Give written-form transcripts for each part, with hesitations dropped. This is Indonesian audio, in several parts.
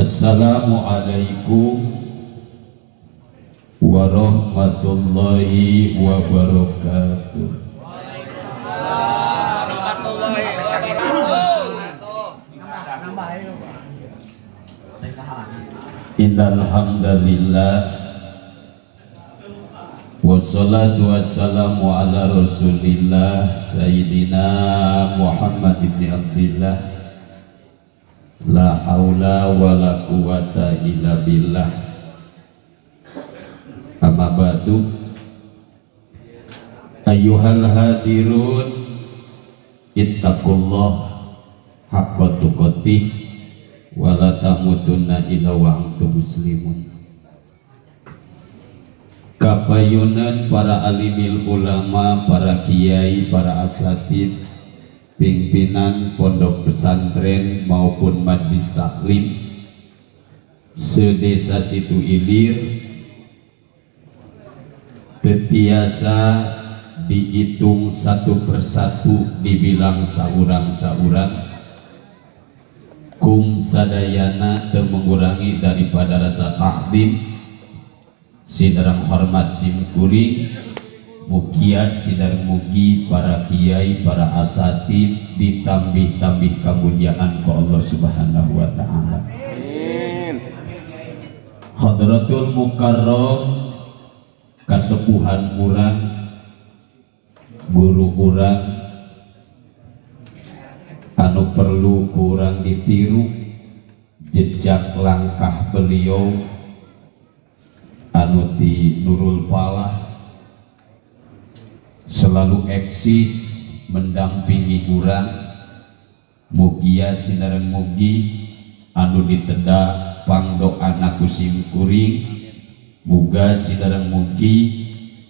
Assalamualaikum warahmatullahi wabarakatuh. Innal hamdalillah wassalatu wassalamu ala rasulillah sayyidina Muhammad ibn Abdillah la haula wala quwata illa billah. Amma ba'du, ayyuhal hadirun ittaqullah haqqa tuqatih wa la tamutunna illa wa antum muslimun. Kapayunan para alimil ulama, para kiai, para asatid, pimpinan pondok pesantren maupun majlis taklim sedesa Situ Ilir, ketiasa dihitung satu persatu, dibilang saurang-saurang, kum sadayana teu mengurangi daripada rasa takdim sidarang hormat simkuring. Mugia sidar mugi para kiai, para asatid ditambih-tambih kemuliaan ku Allah Subhanahu wa taala. Amin. Hadratul Mukarram, kasepuhan urang, guru urang anu perlu kurang ditiru jejak langkah beliau anu di Nurul Falah selalu eksis mendampingi urang. Mugia sinaran mugi anu diteda pangdoana ku simkuring, muga sinaran mugi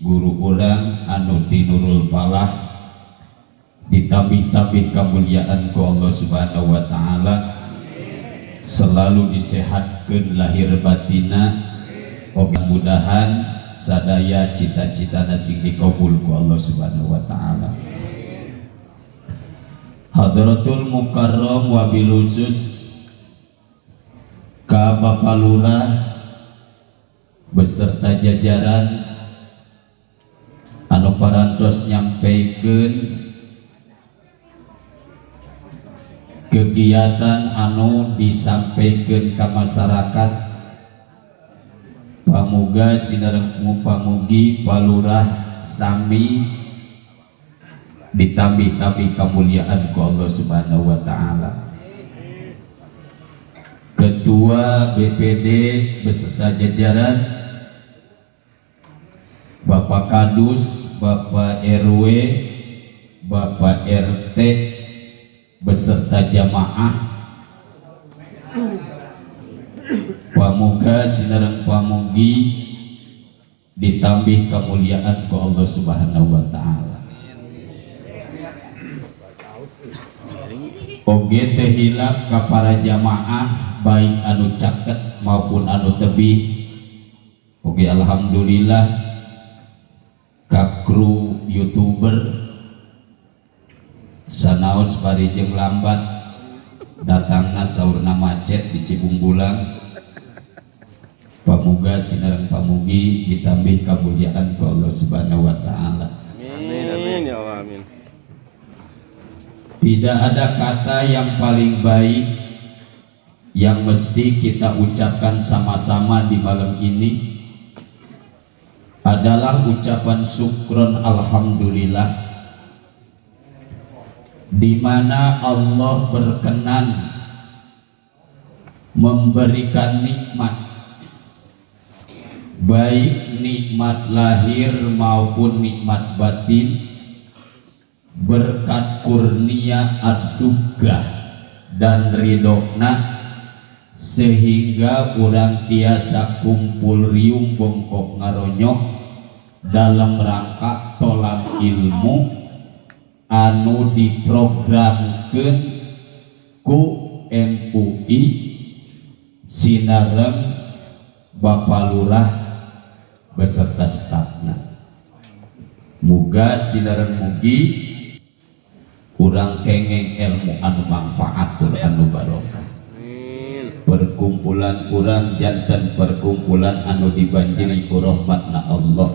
guru urang anu di Nurul Falah ditambih-tambih kemuliaan ku Allah Subhanahu wa taala, selalu disehatkeun lahir batina. Mudah-mudahan sadaya cita-cita sing dikabul ku Allah Subhanahu wa taala. Hadratul Mukarram wabil khusus ka Bapak Lurah beserta jajaran anu parantos nyampikeun kegiatan anu disampaikan ke masyarakat. Pamuga sinareng pamugi palurah sami ditambih-tambih kemuliaan ku Allah Subhanahu wa taala. Ketua BPD beserta jajaran, Bapak Kadus, Bapak RW, Bapak RT beserta jamaah, pamuga sinareng pamugi ditambih kemuliaan ku Allah Subhanahu wa taala. Oge teu hilap ka para jamaah baik anu caket maupun anu tebih. Oge alhamdulillah ka kru YouTuber sanaos parijeng lambat datangna saurna macet di Cibungbulang. Pamuga sinareng pamugi ditambih kemuliaan ku Allah Subhanahu wa taala. Amin amin ya Allah amin. Tidak ada kata yang paling baik yang mesti kita ucapkan sama-sama di malam ini adalah ucapan syukron alhamdulillah, di mana Allah berkenan memberikan nikmat, baik nikmat lahir maupun nikmat batin, berkat kurnia anugerah dan ridhona, sehingga urang tiasa kumpul riung bongkok ngaronyok dalam rangka tolak ilmu anu diprogramkeun ku MUI sinareng Bapak Lurah beserta stafna. Muga sinareng mugi urang kengeng ilmu anu manfaat anu barokah. Perkumpulan perkumpulan urang jantan perkumpulan anu dibanjiri ku rahmatna Allah.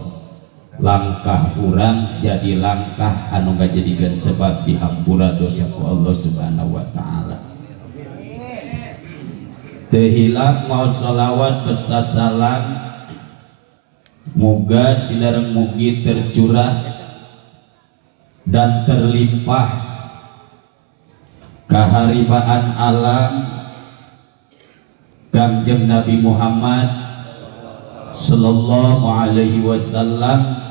Langkah urang jadi langkah anu ngajadikeun sebab dihampura dosa ku Allah Subhanahu wa taala. Teu hilap maos shalawat besta salam muga sidareng mugi tercurah dan terlimpah kaharibaan alam Kangjeng Nabi Muhammad sallallahu alaihi wasallam,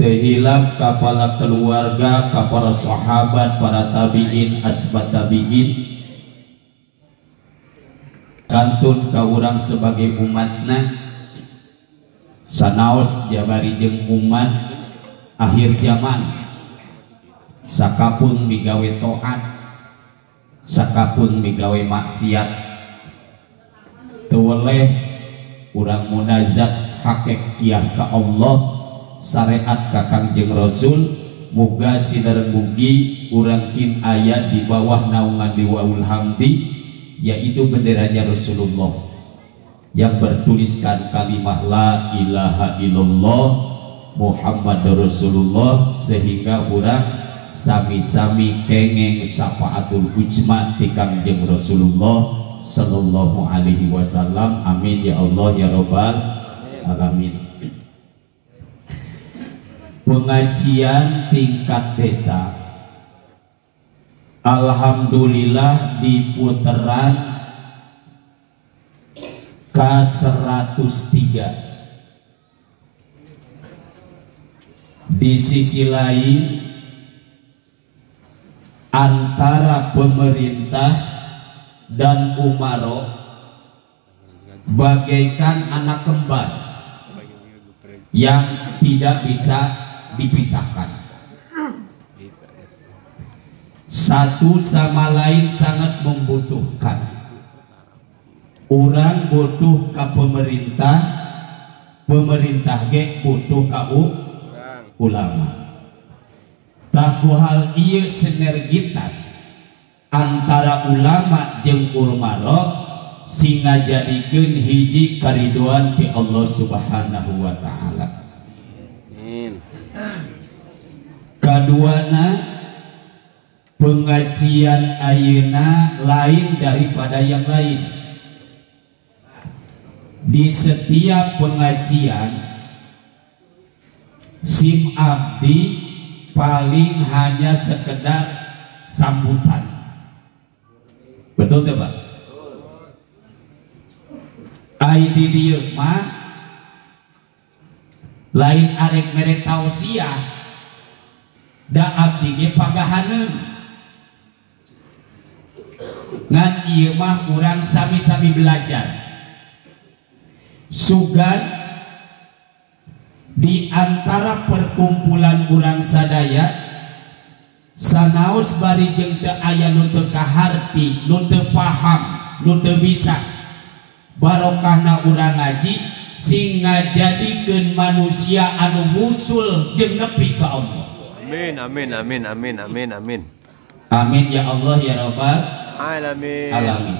tehilap kapala keluarga, kapala sahabat, para tabi'in, asbat tabi'in, kantun ka urang sebagai umatna sanaos jabari jeung umat akhir zaman sakapun migawe taat, sakapun migawe maksiat, teu weleh urang munajat hakikiah ka Allah, syariat ka Kangjeng Rasul, muga sidareng mugi urang kin aya di bawah naungan Liwaul Hamdi, yaitu benderanya Rasulullah yang bertuliskan kalimah la ilaha illallah Muhammadur Rasulullah, sehingga urang sami-sami kengeng syafaatul ujma ti Kangjeng Rasulullah sallallahu alaihi wasallam. Amin ya Allah ya rabbal alamin. Pengajian tingkat desa alhamdulillah di putaran ke-103. Di sisi lain antara pemerintah dan umaro bagaikan anak kembar yang tidak bisa dipisahkan. Satu sama lain sangat membutuhkan. Urang butuh ke pemerintah, pemerintah ge butuh ka ulama. Taku hal ieu sinergitas antara ulama jeung umaro sehingga jadikeun hiji karidoan ti Allah Subhanahu wa taala. Kaduana pengajian ayeuna lain daripada yang lain. Di setiap pengajian sim abdi paling hanya sekedar sambutan. Betul tidak Pak? Ai di dieu mah lain arek merek tausiah da abdi ge pagahaneun. Ngan ieu mah urang sami-sami belajar. Sugan di antara perkumpulan urang sadaya sanaos bari jeung teu aya nu teu kaharti, nu teu paham, nu teu bisa barokahna urang ngaji sing ngajadikeun manusia anu musul jeung nepi ka Allah. Amin amin amin amin amin amin. Amin ya Allah ya rabbal alamin. Alamin.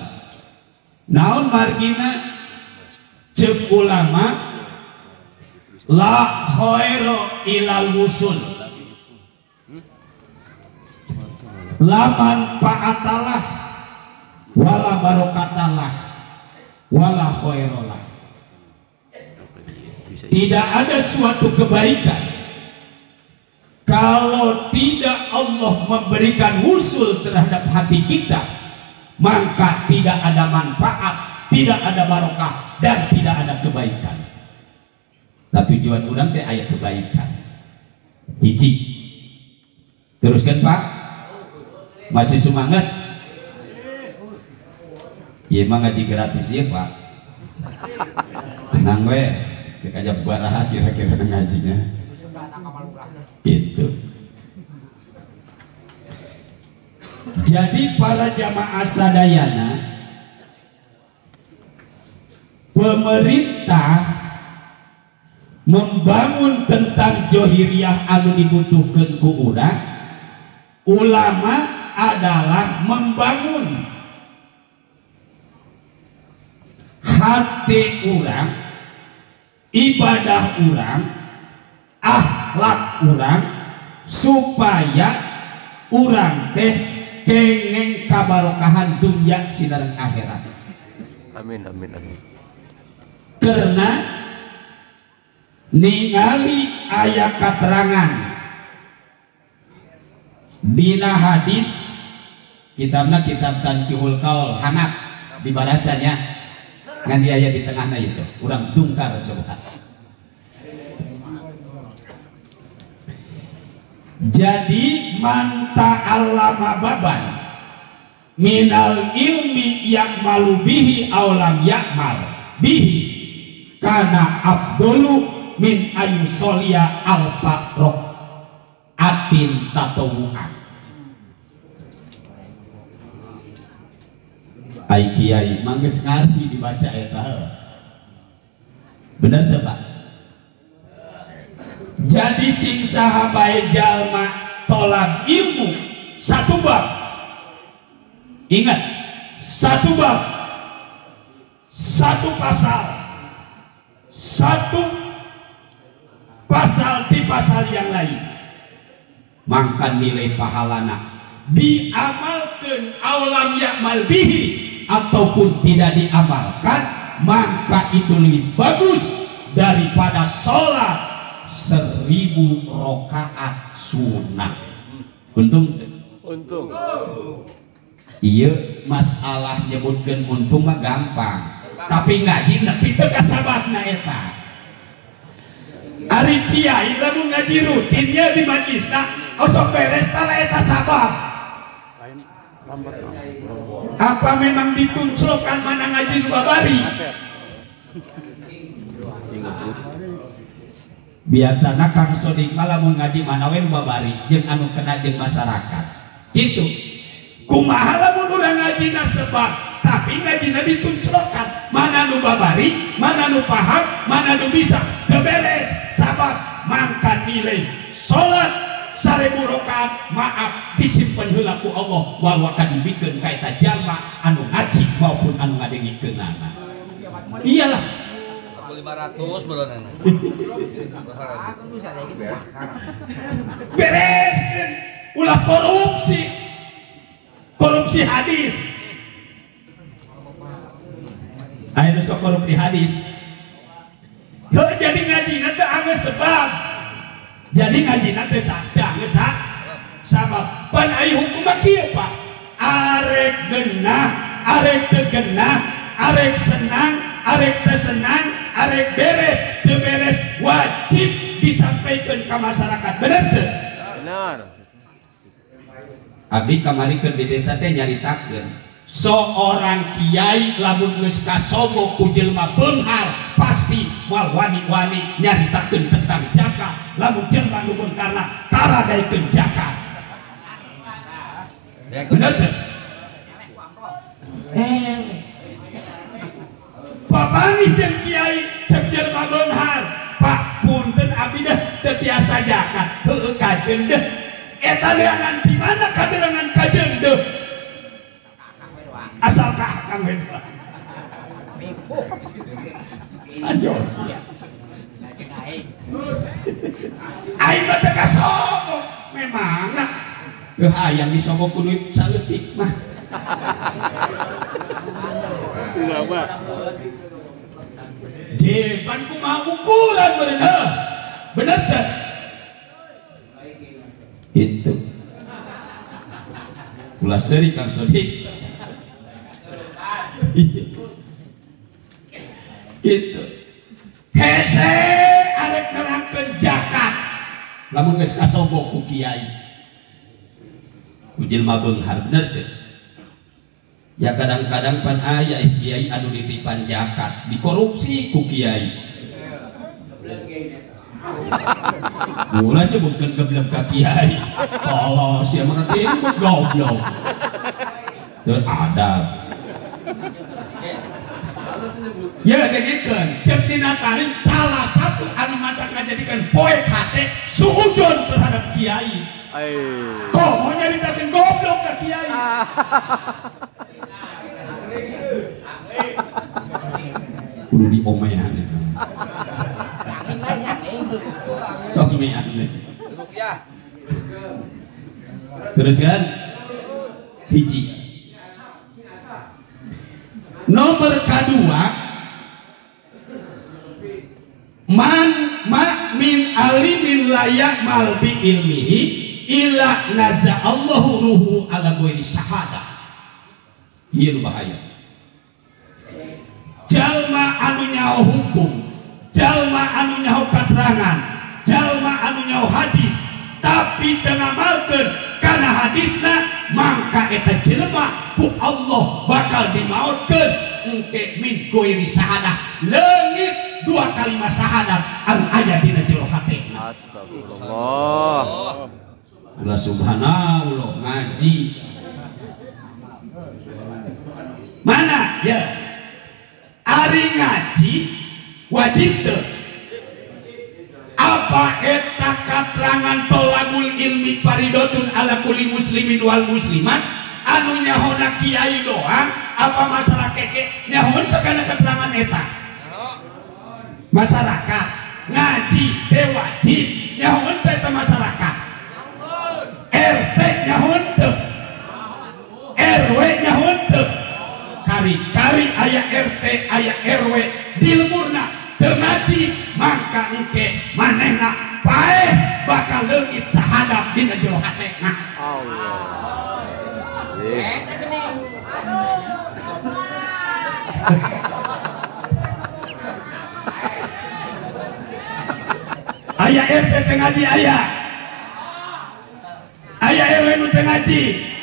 Naon margina ceuk ulama la khairu ilal wusul, la manfaatalah wala barokatalah wala khairolah. Tidak ada suatu kebaikan kalau tidak Allah memberikan wusul terhadap hati kita, maka tidak ada manfaat, tidak ada barokah, dan tidak ada kebaikan. Nah, tujuan orang teh aya kebaikan. Hiji. Teruskan Pak. Masih semangat? Iya mah ngaji gratis ya Pak. Tenang we, dek aja baraha kira-kira ngajinya. Itu. Jadi para jamaah sadayana, pemerintah membangun tentang johiriyah anu dibutuhkeun ku urang, ulama adalah membangun hati urang, ibadah urang, akhlak urang, supaya urang teh kengeng kabarokahan dunia sinar akhirat. Amin, amin, amin. Karena ningali ayat keterangan dina hadis kitabna kitab Tanqihul Qaul Hanaf dibaracanya ngan dia aya di tengahna itu urang dungkar coba. Jadi manta allama baban minal ilmi yakmalu bihi aulam yakmal bihi kana abdulu min ayusolia al-faqroh atin tatawu'an. Ai kiai mangges ngarti dibaca eta. Bener teh Pak? Jadi sing sahabat jalma tolak ilmu satu bab. Ingat, satu bab, satu pasal, satu pasal di pasal yang lain. Maka nilai pahalana diamalkan aulam yakmal bihi ataupun tidak diamalkan, maka itu lebih bagus daripada sholat 1000 rakaat sunnah. Untung iya masalah nyebutkan untung mah gampang, tapi ngaji nepi teu kasababna eta. Ari kiai lamun ngaji rutin dia di majlisna osok beres tara eta sabab. Apa memang ditunclokan mana ngaji nu babari? Biasana Kang Sodik lamun ngaji manawe nu babari jeung anu kena jeung masyarakat. Itu kumaha lamun urang ngajina sebab tapi ngajina ditunclokan mana nu babari, mana nu paham, mana nu bisa beberes sabab mangka nilai salat 1000 rakaat maaf disimpen heula ku Allah walwa kadibikeun ka eta jalma anu ngaji maupun anu ngadengikeunana. Iyalah 500 beneran. Bereskeun ulah korupsi hadis. Ayo sok korupsi hadis. Jadi ngaji nanti angin sebab. Jadi ngaji nanti sadang sabab. Pan ayo hukum kieu Pak. Arek genah, arek teu genah, arek senang, arek teu senang, arek beres, teu beres wajib disampaikan ke masyarakat. Benar teu? Benar. Abdi kamari keur di desa teh nyaritakeun seorang kiai lamun geus kasogo ku jelema beunghar pasti moal wani-wani nyaritakeun tentang zakat. Lamun jelema nu beungkarna taradaikeun zakat. Bener teh? Papangih jeung kiai cek jelema beunghar, Pak punten abdi teh teu tiasa zakat. Heueuh kajeun deh. Eta leangan di mana kaderangan kajeun deh. Asal Kang Wedwa. Anjos. Aing mah teu kasogo memangna. Teu hayang disogo ku duit saleutik mah. Ulama. Jeban kumaha ukuran bener. Bener teh? Itu. Ulah seuri Kang Sodik. Itu hese arek nerangkeun zakat lamun geus kasogo ku kiai ku jelema beunghar bener teh ya kadang-kadang pan aya kiai anu ditipan zakat dikorupsi ku kiai ulah nyebutkeun geblek ka kiai tolong sia mah teh goblok dan adab. Ya jadikan cek dina tarim salah satu anu mata ngajadikan poe kate suujon terhadap kiai. Kok mau nyaritakeun goblok ka kiai. kudu diomean itu. Omean nih. Ya. Teruskan hiji. Nomor kedua, man min alimin layak mal bi ilmihi ila naza Allahu ruhu ala ghairi syahadah. Ieu bahaya. Jalma anu nyaho hukum, jalma anu nyaho katerangan, jalma anu nyaho hadis, tapi ngamalkeun kana hadisna, mangka eta jelema ku Allah bakal dimautkeun engke min ghairi syahadah, leungit dua kalimat syahadat anu aya dina jero hatena. Astagfirullah. Ulah subhanallah ngaji. Mana ya? Ari ngaji wajib teu? Apa eta katerangan tolabul ilmi faridotun ala kulli muslimin wal muslimat anu nyahona kiai doang? Apa masyarakat nyahon teu kana keterangan eta? Masyarakat ngaji teh wajib nyahon teh eta masyarakat. RT nyahon teu? RW nyahon teu? Kari-kari aya RT aya RW di lemurna teu ngaji, mangka engke manehna paeh bakal leungit sahadat dina jero hatena. Allah. Aya RT teu ngaji aya. Aya RW nu teu ngaji.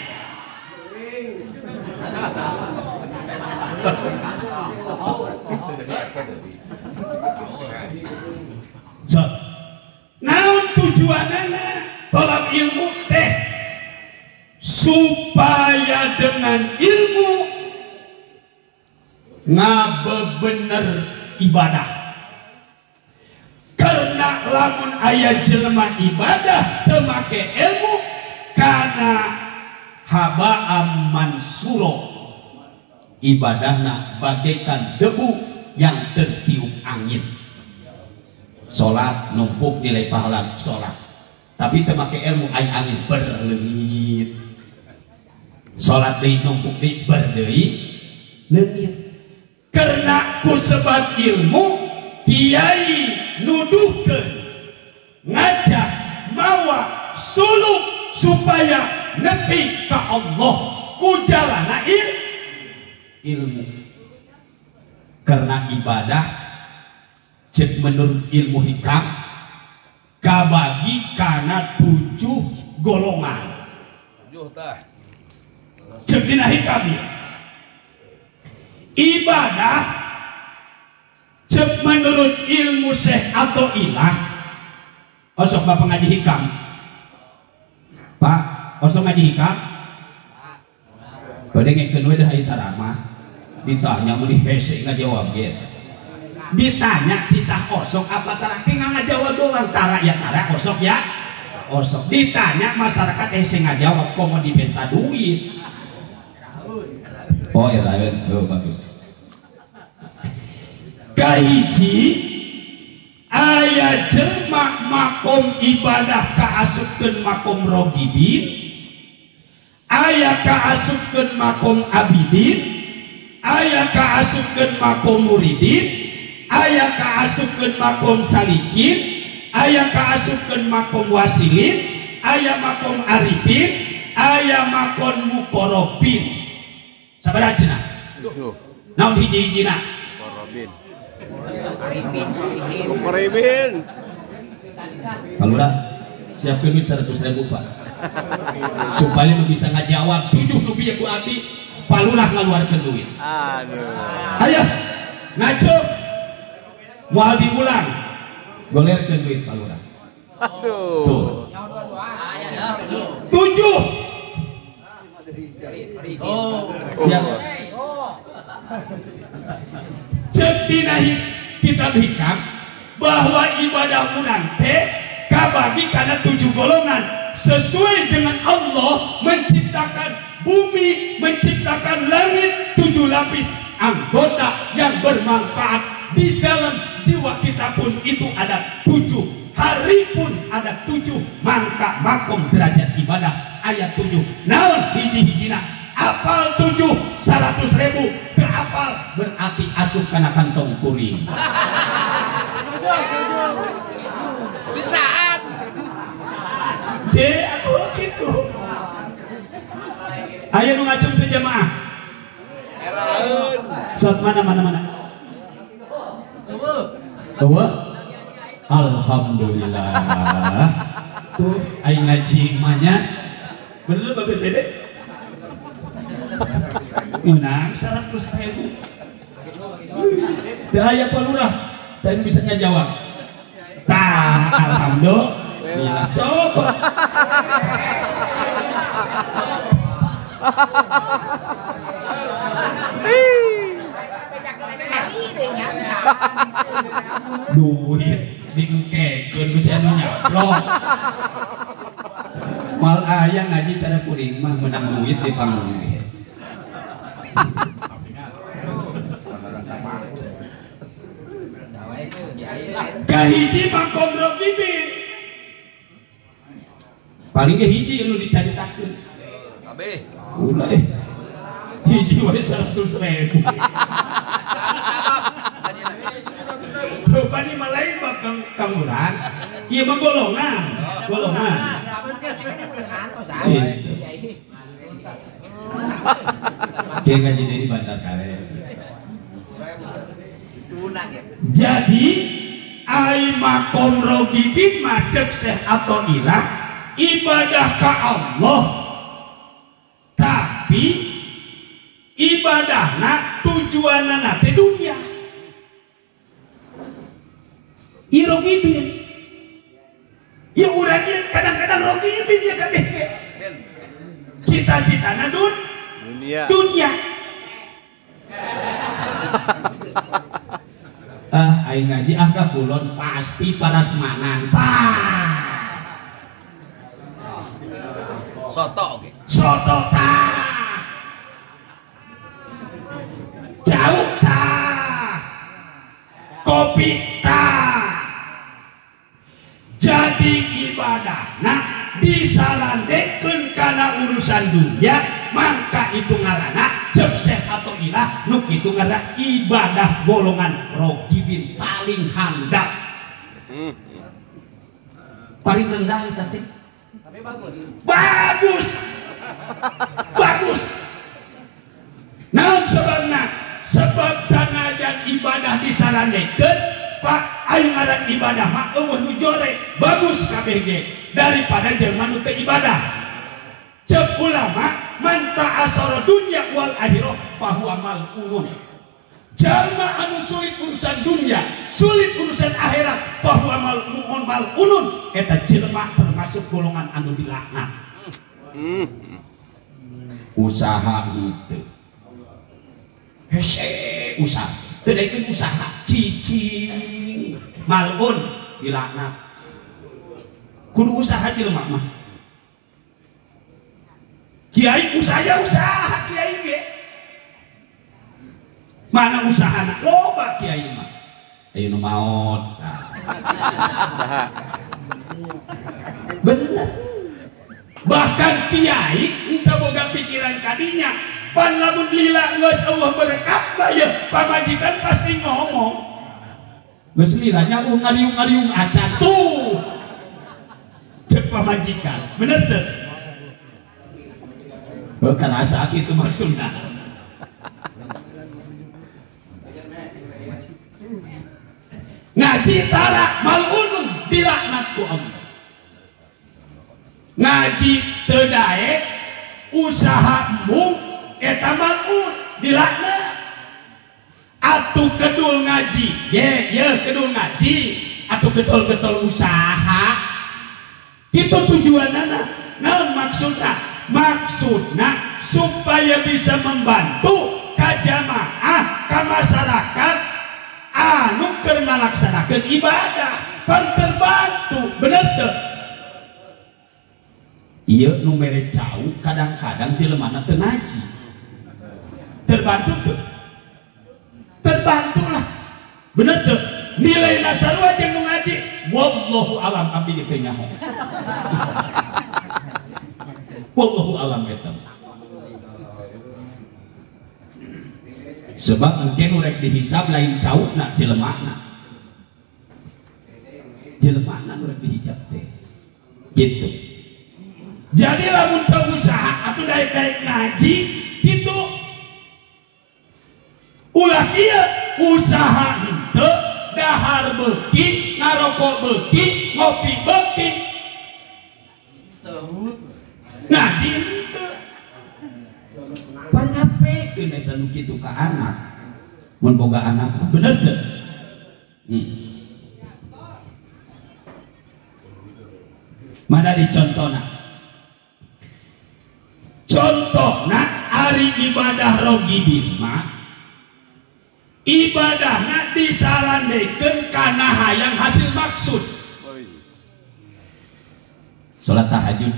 So, naon tujuanana tolak ilmu teh supaya dengan ilmu ngabebener ibadah. Karena lamun aya jelema ibadah teu make ilmu kana haba'am mansuro, ibadahna bagaikan debu yang tertiup angin. Salat numpuk nilai pahala salat, tapi teu make ilmu aya angin berleungit. Salat deui numpuk deui berdeui leungit. Karena ku sebab ilmu kiai nuduhkeun ngajak mawa suluk supaya nepi ka Allah ku jalana ilmu. Karena ibadah cek menurut ilmu hikam kabagi kana 7 golongan. 7 tah. Cek dina hikam ibadah cek menurut ilmu syekh atau ilah. Osok bapak ngaji hikam Pak, osok ngaji hikam bade ngikeun we dah aya tarama ditanya mun hese ngajawab ge. Ditanya titah osok apa taraki ngajawab doang, tara ya tara osok ya osok. Ditanya masyarakat hese ngajawab komo dibenta duit. Oh ya lain, oh bagus. Kahiji aya jelma makom ibadah kaasupkeun makom rogibin, aya kaasupkeun makom abidin, aya kaasupkeun makom muridin, aya kaasupkeun makom salikin, aya kaasupkeun makom wasilin, aya makom arifin, aya makom mukorobin. Sabaraha cenah? Naon hiji-hijina? Mukoribin. Palura siapkeun duit 100.000 Pak. Supaya lu bisa ngajawab 7 rupiah ku abdi, palura ngaluarkeun duit. Aduh. Ayo ngaco moal diulang. Golerkeun duit palura. Aduh. Tuh. 7. Siap. Cek dina kitab hikam bahwa ibadah urang teh kabagi kana 7 golongan sesuai dengan Allah menciptakan bumi, menciptakan langit 7 lapis anggota yang bermanfaat di dalam jiwa kita pun itu ada 7, hari pun ada 7, mangka makom derajat ibadah ayat 7. Naon hiji-hijina apal 7 100.000 berapal berarti asup kana kantong kuring. Bisaan. Atuh gitu. Aya nu ngacung teh jamaah. Era lain. Saat mana. Eueuh. Alhamdulillah. Tuh aing ngaji imahnya. Bener Babe Dede? Menang 100.000. Teu aya palurah, teu bisa ngajawab. Tah, alhamdulillah cokot. Duit dingkekeun geus anu nyaplok. Mal aya ngaji cara kuring mah menang duit di panggung. Kahiji makom rogibin. Paling ge hiji anu dicaritakeun. Kabeh. Ulah hiji wae 100.000. Bani malain bab kamuran. Ieu mah golongan. Dia ngaji di Bandar Karet. Jadi ai makom rogibin macet Syekh atau ilah ibadah ka Allah. Tapi ibadahna tujuanna teh dunia. Ieu rogibin. Ieu urangnya kadang-kadang rogibin ya kabeh. Cita-citana dunia. Aing ngaji ka kulon pasti parasmanan. Soto jauh kopi jadi ibadahna disalandekeun kana urusan dunia, mangka itu ngaranna ceuk Syekh atau ilah nu kitu ngaranna ibadah golongan rogibin paling handap. Paling rendah eta teh. Tapi bagus. Naon sebabna? Sebab sanajan ibadah disalandekeun Pak aing ngaran ibadah mah eueuh nu jore bagus kabeh ge daripada jelema nu teu ibadah. Ceuk ulama man ta'asara dunya wal akhirah fahuwa mal'unun. Jalma anu sulit urusan dunia, sulit urusan akhirat, fahuwa mal'unun. Eta jelema termasuk golongan anu dilaknat. Usaha itu. Hese usaha. Teu daekeun usaha cicing mal'un dilaknat. Kudu usaha jelema mah. Kiai usaha kiai ge. Mana usahana loba kiai mah. Ayo nu maot. Bener. Bahkan kiai entah boga pikiran kadinya pan lamun lila geus eueuh berkat bae pamajikan pasti ngomong. Geus lila nya ngariung-ngariung acan tuh. Cek pamajikan. Bener teu? Kerasa itu maksudnya. Ngaji tara mal'unun dilaknat ku Allah. Ngaji teu daek usahamu eta mal'un dilaknat. Atuh kedul ngaji, ye kedul ngaji, atuh getol-getol usaha. Kitu tujuanana, naon maksudna? Maksudnya supaya bisa membantu ka jamaah, ka masyarakat anu keur ngalaksanakeun ibadah, pan terbantu, bener teu? Ieu nu mere jauh kadang-kadang jelemana teu ngaji. Terbantu teu? Terbantu lah. Bener tuh nilai nasarua jeung nu ngaji wallahu alam abdi teh nyaho. Wallahu alam eta. Sebab engke nu rek dihisab lain cautna jelemana. Jelemana nu rek dihisab teh. Gitu. Jadi lamun pengusaha atuh daek-daek ngaji gitu. Ulah kieu usaha henteu dahar beuki, ngarokok beuki, ngopi beuki. Ngaji henteu. Panyapekeun eta nu kitu ka anak. Mun boga anak bener teu? Mana dicontona? Contohna ari ibadah Rogibin mah ibadahna disarandekeun kana hayang hasil maksud. Salat tahajud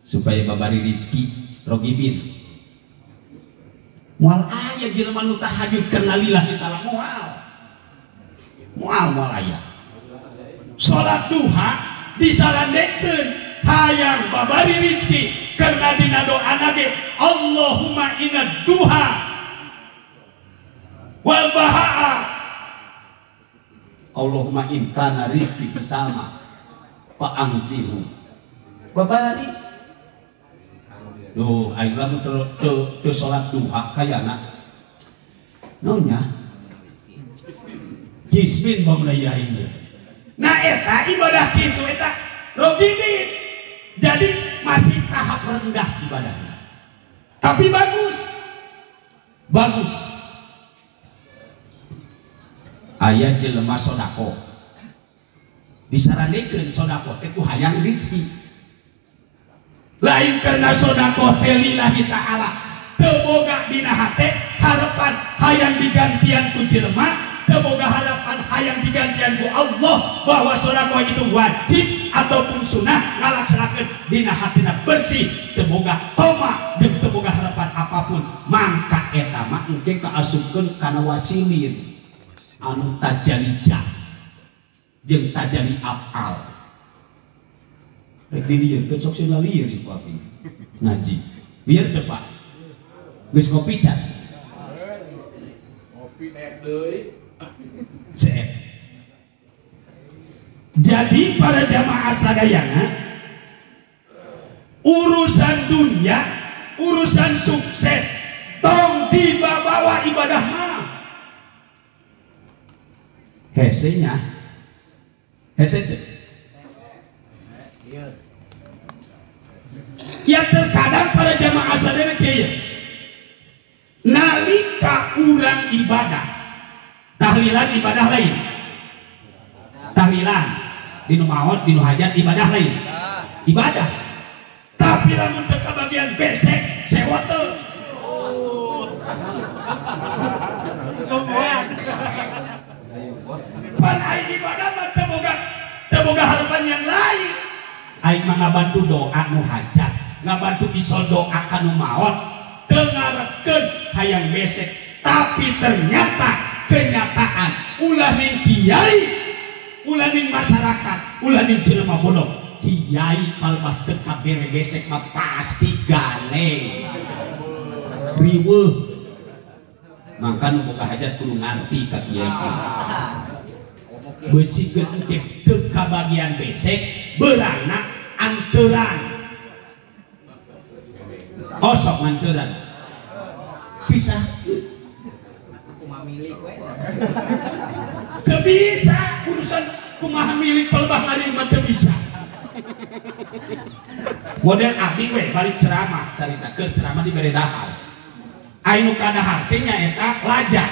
supaya babari rezeki Rogibin. Moal aya jelema nu tahajud kana lillahi ta'ala moal aya. Salat duha disarandekeun hayang babari rezeki karena dina doana ge Allahumma inna duha wal bahaa Allahumma in kana rizqi bisama fa amsihu babari. Duh aing lamun teu salat duha kayana naonnya jismin bamulai aing. Nah eta ibadah kitu eta Rogibin. Jadi masih tahap rendah ibadahnya. Tapi bagus. Aya jelema sodako. Disaranikeun sodako teh ku hayang rezeki. Lain karena sodako teh lillahi ta'ala. Teu boga dina hate harapan hayang digantian ku jelema. Semoga harapan hayang digantian ku Allah bahwa sodako itu wajib ataupun sunnah ngalaksanakeun dina hatina bersih, semoga toma jeung semoga harapan apapun mangka eta mah engke kaasupkeun kana wasilin anu tajalija jeung tajali afal. Rek dilieurkeun sok sila lieur ieu abi ngaji. Lieur teu Pak? Geus kopi can. Kopi deui. Jadi para jamaah sadayana urusan dunia, urusan sukses tong dibawa ibadah mah hesenya hese ya terkadang para jamaah sadayana kieu nalika urang ibadah tahlilan ibadah lain, tahlilan dinu maot dinu hajat ibadah lain, ibadah. Tapi lamun teu kabagian besek sewa teu. Pan aing ibadah mah teu boga harapan yang lain. Aing mah ngabantu doa nu hajat, ngabantu isol doa kanu maot, teu ngarekeun hayang besek. Tapi ternyata kenyataan ulah ning kiai, ulah ning masyarakat, ulah ning jelema bodoh. Kiai palbah teu kabere besek mah pasti gale. Riweuh. Mangka nu boga hajat kudu ngarti ka kiai. Beusikeun engke teu kabagian besek, beurangna anteuran. Osok nganteuran. Pisah. Teu bisa urusan kumaha milik pelebah ngari mah teu bisa. Model abdi we balik ceramah carita keur ceramah dibere dahar. Ainu kadahar teh nyaeta lajah.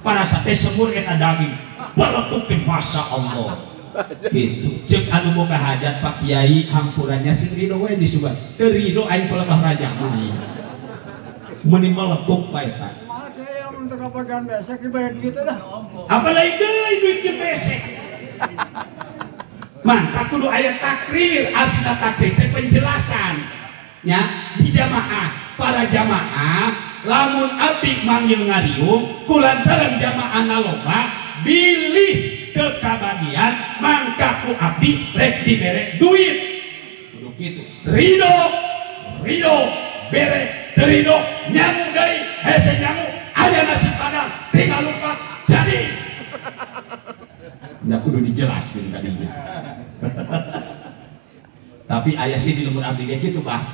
Para sate semur eta daging. Baletuk teh masyaallah. Gitu. Ceuk anu boga hajat Pak Kiai hampurannya sing rido we disugan. Teu rido aing pelebah raja mah. Meni meletuk bae eta. Untuk kabagian besek dibayar gitu dah. Apalagi duit besek. Mantap kudu aya takrir, artinya takrir teh penjelasan. Ya, di jamaah, para jamaah lamun abdi manggil ngariung kulantaran jamaah loba bilih ke kabagian mangka ku abdi rek dibere duit kudu kitu ridho bere terido nyamu deui hese nyamu aya nasi padang tinggal lupa jadi nggak kudu dijelaskan tadinya. Tapi ayah sih di lembur abdi kayak gitu bah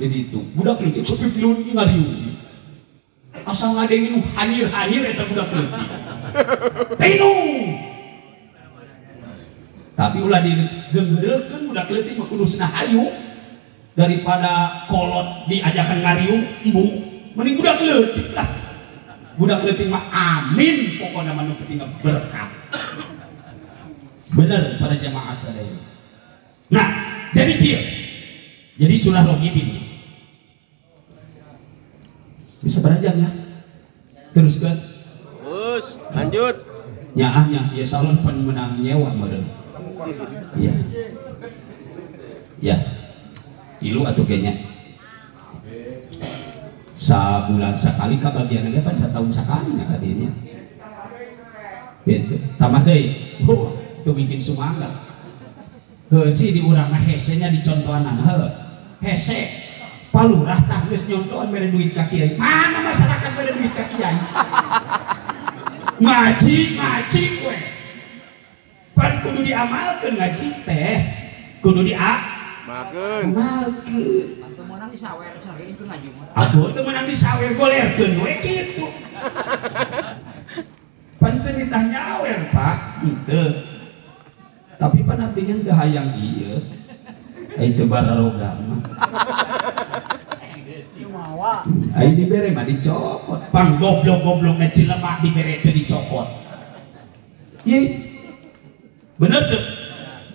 jadi itu budak leutik sepi pilun ngariung asal ngadengin hanyir eta budak leutik tinu tapi ulah digenggerekeun budak leutik mah kudu cenah hayu daripada kolot diajakan ngariung embung mending budak leutik lah budak leutik mah amin pokoknya manu penting berkah bener pada jamaah sadaya. Nah jadi dia jadi surah Rohib ini bisa beranjang ya teruskan Terus lanjut. nyaahnya ya salon pemenang nyewa meureun iya ya tilu atau kayaknya sabulan sekali kabagian lagi pan satahun sekali nya kadinya gitu tambah deui itu bikin semangat si di urang mah hesenya dicontohanan hese palurah tah geus nyontohan mere duit ka kiai mana masyarakat mere duit ka kiai ngaji we pan kudu diamalkeun ngaji teh kudu Makeun. amalkeun Atau menang disawer sari itu ngaji mah. aku teu meunang disawer golerkeun we kitu pan teu ditanya awer Pak henteu tapi pan abdi ngan teu hayang ieu ai teu bararoga mah Jumawa. ai dibere mah dicokot pang goblok-goblokna cilemak dibere teu dicokot ieu bener teu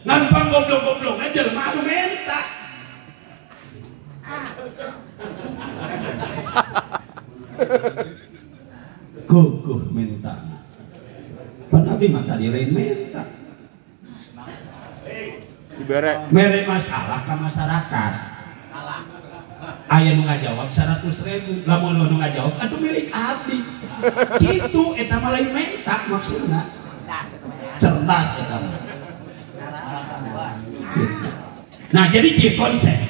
ngan pang goblok-goblokna jelema anu menta kukuh menta pan abdi mah tadi lain menta Dibere. mere masalah ke masyarakat aya nu ngajawab 100.000 lamun nu ngajawab atuh milik abdi kitu eta mah lain menta maksudna cerdas eta mah gitu. Nah jadi kieu konsep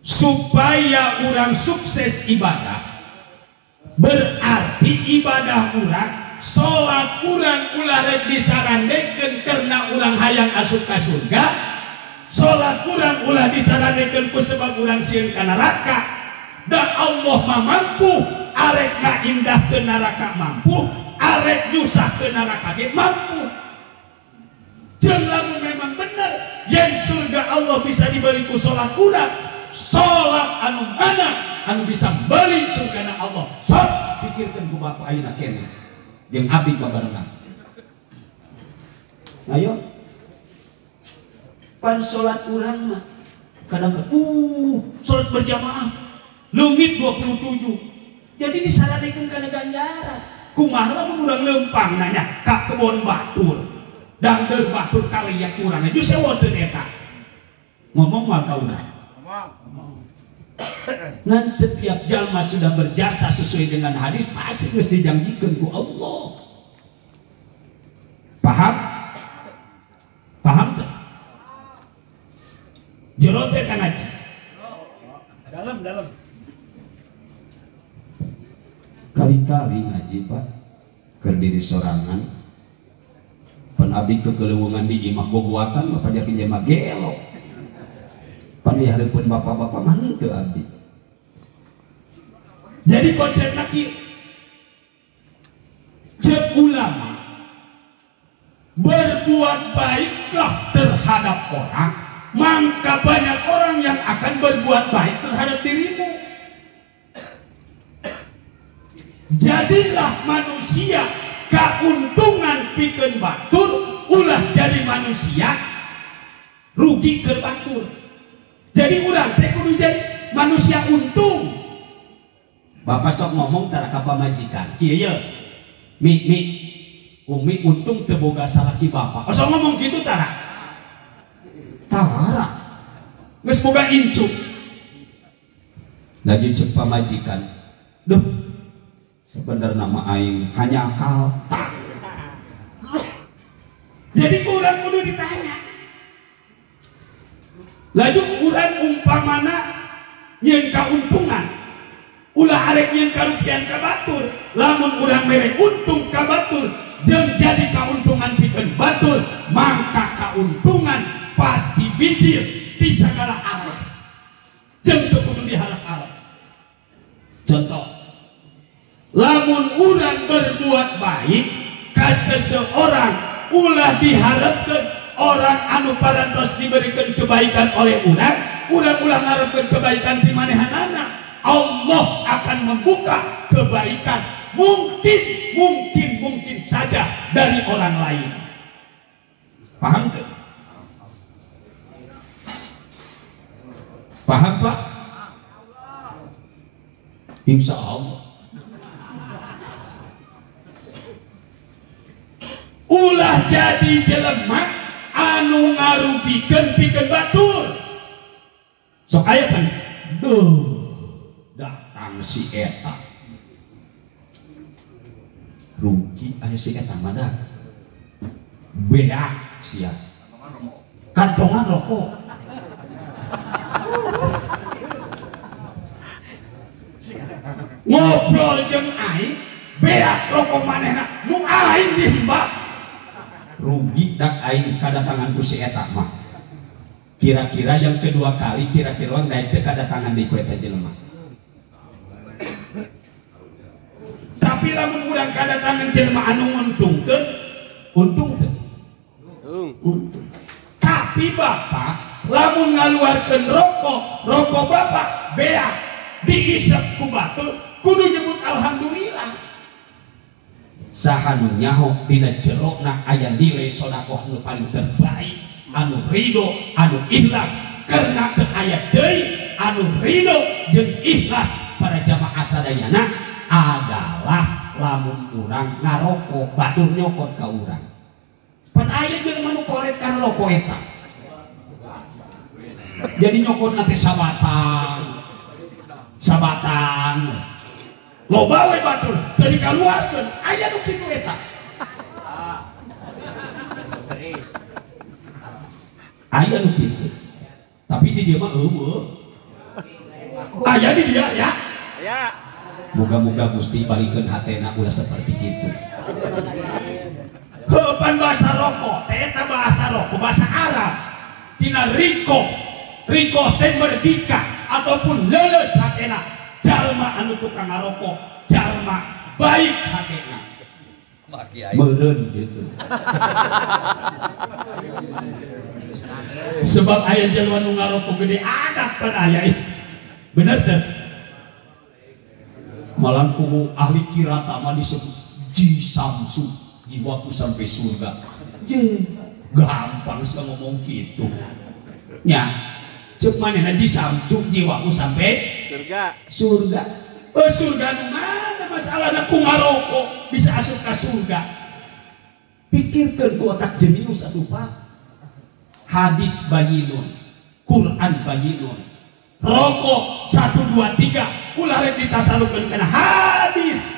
supaya orang sukses ibadah berarti ibadah orang sholat urang ulah rek disarandekeun karena urang hayang asup ka surga sholat urang ulah disarandekeun ku sebab urang sieun ka neraka dan Allah mah mampu arek ngaindahkeun neraka mampu arek nyusahkeun neraka ge mampu jeung lamun memang bener yen surga Allah bisa dibeli ku sholat urang sholat anu mana anu bisa beli surga Allah sok pikirkeun ku bapak ayeuna keneh jeung abdi babarengan ayo pan sholat urang mah kadang-kadang sholat berjamaah leungit 27 jadi disaranekeun kana ganjaran kumaha lamun urang leumpang nanya ka kebon batur dangdeur batur kalian urang ju sewoteun eta ngomong mah ka urang dan setiap jalma sudah berjasa sesuai dengan hadis pasti harus dijanjikan ku Allah. Paham tak? Jero teh ngaji. Dalam. Kali-kali ngaji Pak keur diri sorangan. Pan abdi kekeleuweungan di imah bogoakan Bapak jadi jema gelo. Pan dihareupeun bapak-bapak mah henteu abdi. Jadi konsepna kieu. Cek ulama berbuat baiklah terhadap orang, maka banyak orang yang akan berbuat baik terhadap dirimu. Jadilah manusia keuntungan pikeun batur, ulah jadi manusia rugi ke batur. Jadi urang teh kudu jadi manusia untung. Bapak sok ngomong tara ka pamajikan. Kieu ye. Umi untung teu boga salaki bapak. Sok ngomong kitu tara. Tara. Geus boga incuk. lagi cek pamajikan, duh sebenarnya nama aing hanya akal tak. Jadi kurang kudu ditanya. Laju urang umpamana nyeun kauntungan, ulah arek nyeun karugian ka batur. Lamun urang mere untung ka batur, jeung jadi kauntungan pikeun batur, mangka kauntungan pasti bijil di sagala arah. Jeung teu kudu diharap-harap. Contoh, lamun urang berbuat baik ka seseorang, ulah diharapkeun orang anu parantos diberikan kebaikan oleh urang ulah ngarepkeun kebaikan di manehanana. Allah akan membuka kebaikan mungkin saja dari orang lain. Paham ke? Paham Pak? Insya Allah. Ulah jadi jelema anu ngarugikeun pikeun batur. Sok aya kan? Datang si eta. Rugi aya si eta mah da. Beak sia. Kantongan rokok. Ngobrol jeung aing, beak rokok manehna nu aing dihimbak. Rugi dak aing kadatangan ku si eta mah. Kira-kira yang kedua kali kira-kira naik teh kadatangan di ku eta jelema. Tapi lamun urang kadatangan jelema anu nguntungkeun, untung teh. Untung. Tapi bapak lamun ngaluarkeun rokok bapak beak diisep ku batur, kudu nyebut alhamdulillah. Saha nu nyaho dina jerona aya nilai sedekah nu paling terbaik, anu ridho, anu ikhlas, karena teu aya deui anu ridho jeung ikhlas para jamaah sadayana adalah lamun urang ngarokok batur nyokot ka urang. Pan aya jelema nu koret kana rokok eta. Jadi nyokot nanti sabatan loba we batur teu dikaluarkeun aya nu kitu eta. Aya nu kitu. Tapi di dieu mah eueuh. Aya di dia ya. Aya. Moga-moga Gusti balikeun hatena ulah seperti kitu. Heupan bahasa rokok, eta bahasa rokok bahasa Arab. Tina riko teh merdeka ataupun leuleus hatena. Jalma anu tukang ngarokok, jalma baik hatena. Meureun gitu. Sebab aya jalma nu ngarokok gede adat pan aya. Bener teh? Malang kumu ahli kirata mah disebut Ji Samsu, jiwaku sampai surga. Je, gampang sih ngomong gitu. Nya, cek manehna Ji Samsu jiwaku sampai surga. Surga nu mana masalahna ku ngarokok bisa asup ka surga. Pikirkeun ku otak jenius atuh Pak. Hadis bayinun, Quran bayinun. Rokok 1 2 3 ulah rek ditasalukeun kana hadis.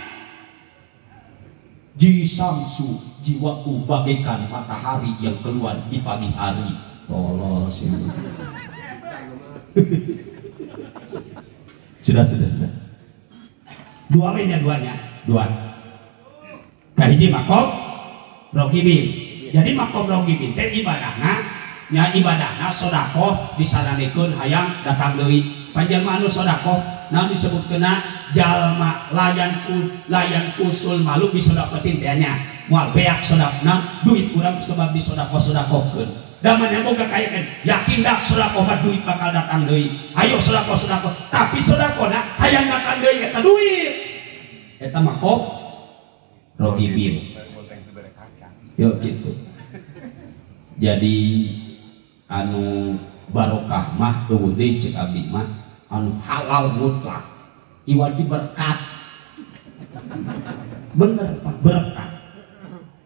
Ji Samsu, jiwaku bagaikan matahari yang keluar di pagi hari. Tolol sih. Sudah. Dua. Kahiji makom rogibin. Jadi makom rogibin teh ibadahna sedekah disaranikeun hayang datang deui. Panjalma anu sedekah naon disebutkeunna jalma layan kusul malu disedekatin teh nya. Moal beak sedekahna duit urang sebab disedekah-sedekahkeun. Da maneh boga kayakeun yakin dak sedekah mah duit bakal datang deui. Hayo sedekah. Tapi sedekahna hayang datang deui eta duit. Eta mah kok rohibin. Yo gitu. Jadi anu barokah mah eueuh deui cek abdi mah anu halal mutlak iwadi berkat. Bener Pak, berkat.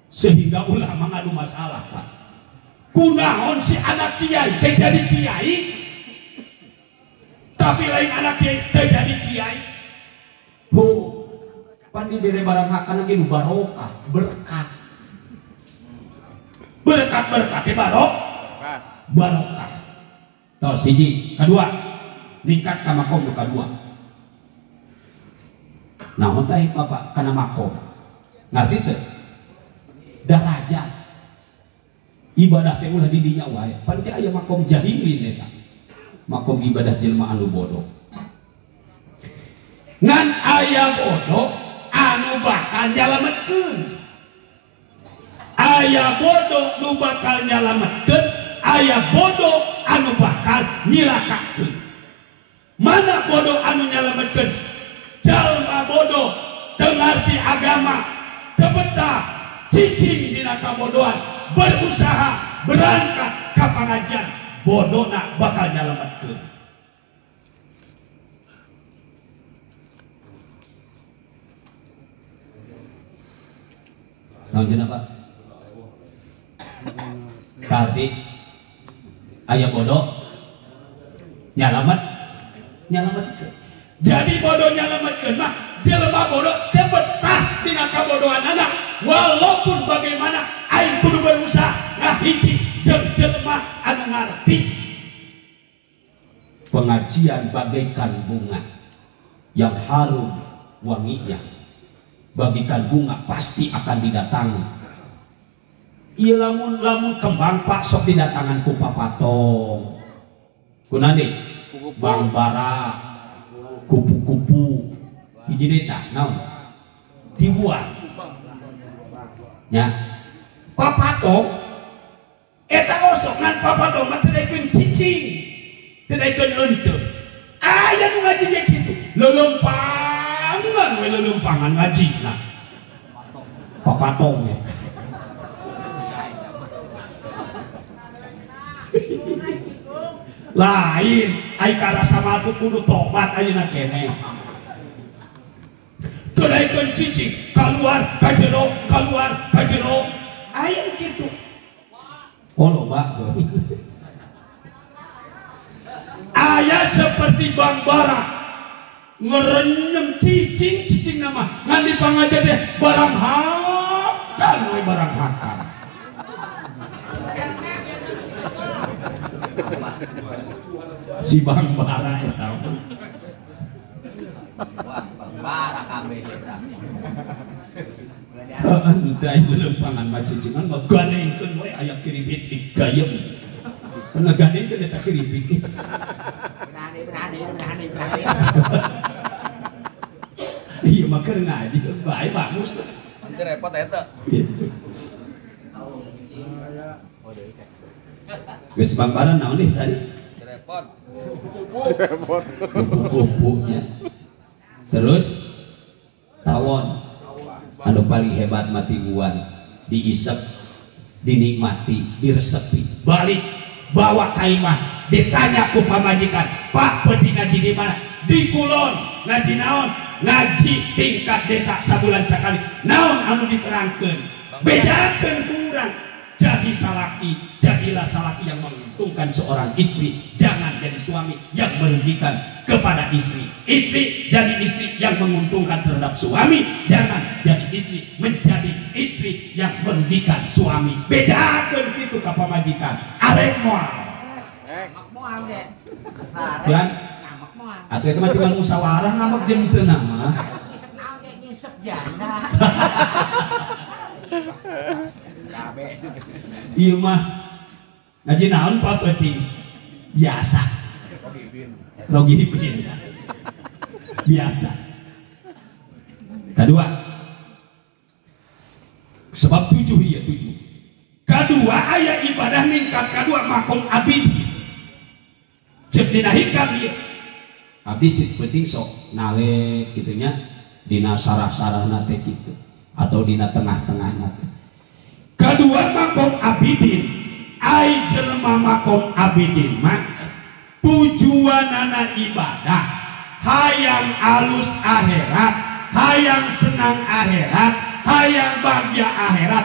Sehingga ulama ngadu masalah Pak. Kunaon si anak kiai teh jadi kiai tapi lain anak kiai terjadi kiai. Pan diberi barang hak karena gini barokah, berkat. Berkat di barokah. Tuh siji, kedua, ningkat ka makom nu kadua. Nah, ontah Bapak kana makom. Ngerti teu? Darajat. Ibadah teh ulah di dinya wae. Pan teh aya makom jahilin eta. Makom ibadah jelema anu bodoh. Ngan aya bodoh anu bakal nyalametkeun. Aya bodoh nu bakal nyalametkeun, aya bodoh anu bakal nyilakakeun. Mana bodoh anu nyalametkeun? Jalma bodoh dengarti agama, tebetah, cicing dina kabodohan, berusaha berangkat ka pangajian, bodohna bakal nyalametkeun. Naon cenah Pak? Tadi aya bodoh nyalametkeun. Jadi bodoh nyalametkeun mah jelema bodoh teu betah dina kabodohanana, walaupun bagaimana aing kudu berusaha ngahiji jeung jelema anu ngarti. Pengajian bagaikan bunga yang harum wanginya. Bagikan bunga pasti akan didatangi. Iya lamun kembang Pak sok didatangan ku papatong. Kunade bang bara, kupu-kupu, hiji deui tah naon? Dibuat. Nya. Papatong eta osok ngan papatong mah teu daekeun cicing. Teu daekeun henteu. Aya nu ngaji ge kitu. Lelempangan we lelempangan ngajina. Papatong ya. Lain ai karasa matu kudu tobat ayeuna keneh. Teu daekeun cicing keluar ka jero aya kitu. Oh loba. Aya seperti bang bara ngerenyem cicing nama ngan dipangaja deh barang hakan we barang hakan. Si bang bara eta. Wah, bara kabeh Entah lelempangan mah cicingan mah ganengkeun we aya kiribit di gayem. Pernah ganengkeun eta kiribit. Berani. Iya mah keur ngaji bae bagus lah. Nanti repot eta. Geus bangbaran naon nih tadi? Repot. Kupu-kupunya. Terus tawon anu paling hebat mati guan diisep, dinikmati, diresepi, balik bawa kaimah, ditanya ku pamajikan, Pak beuti ngaji di mana? Di Kulon. Ngaji naon? Ngaji tingkat desa sabulan sekali. Naon anu diterangkeun? Bedakeun kurang. Jadi salaki, jadilah salaki yang menguntungkan seorang istri, jangan jadi suami yang merugikan kepada istri. Istri jadi istri yang menguntungkan terhadap suami, jangan jadi istri menjadi istri yang merugikan suami. Bedakeun kitu ka pamajikan. Arek moal. moal ge. Yan. Atuh eta mah tinggal musyawarah ngamak jeung teu nama. Ngisep naon ge ngisep janda. Iya mah ngaji naon Pak Peuting biasa Rogi Bin biasa. Kedua sebab 7 iya 7. Kedua aya ibadah ningkat kedua makom abidi cek dina hikam ieu abdi sih penting sok nale gitunya dina sarah-sarahna teh kitu atau dina tengah-tengahna teh. Kedua makom abidin ai jelema makom abidin mah tujuanana ibadah hayang alus akhirat, hayang senang akhirat, hayang bahagia akhirat,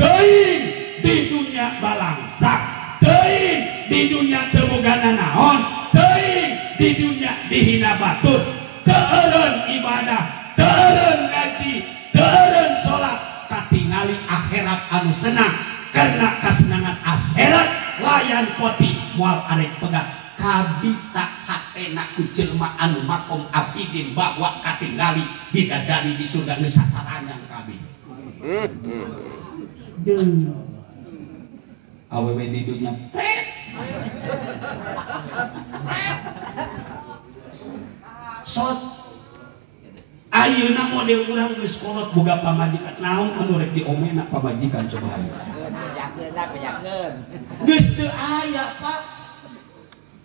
teuing di dunia balangsak, teuing di dunia teu bogana naon, teuing di dunia dihina batur, teureun ibadah, teureun ngaji, teureun salat, katingali akhirat anu senang. Karena kesenangan akhirat layan koti moal arek pegat kabita hatena ku jelema anu makom abidin bahwa katingali bidadari di surga geus sataranyang kabeh. Awewe di dunia sot ayeuna model urang geus kolot boga pamajikan naon anu rek diomena pamajikan coba aya Bejakeun. geus teu aya Pak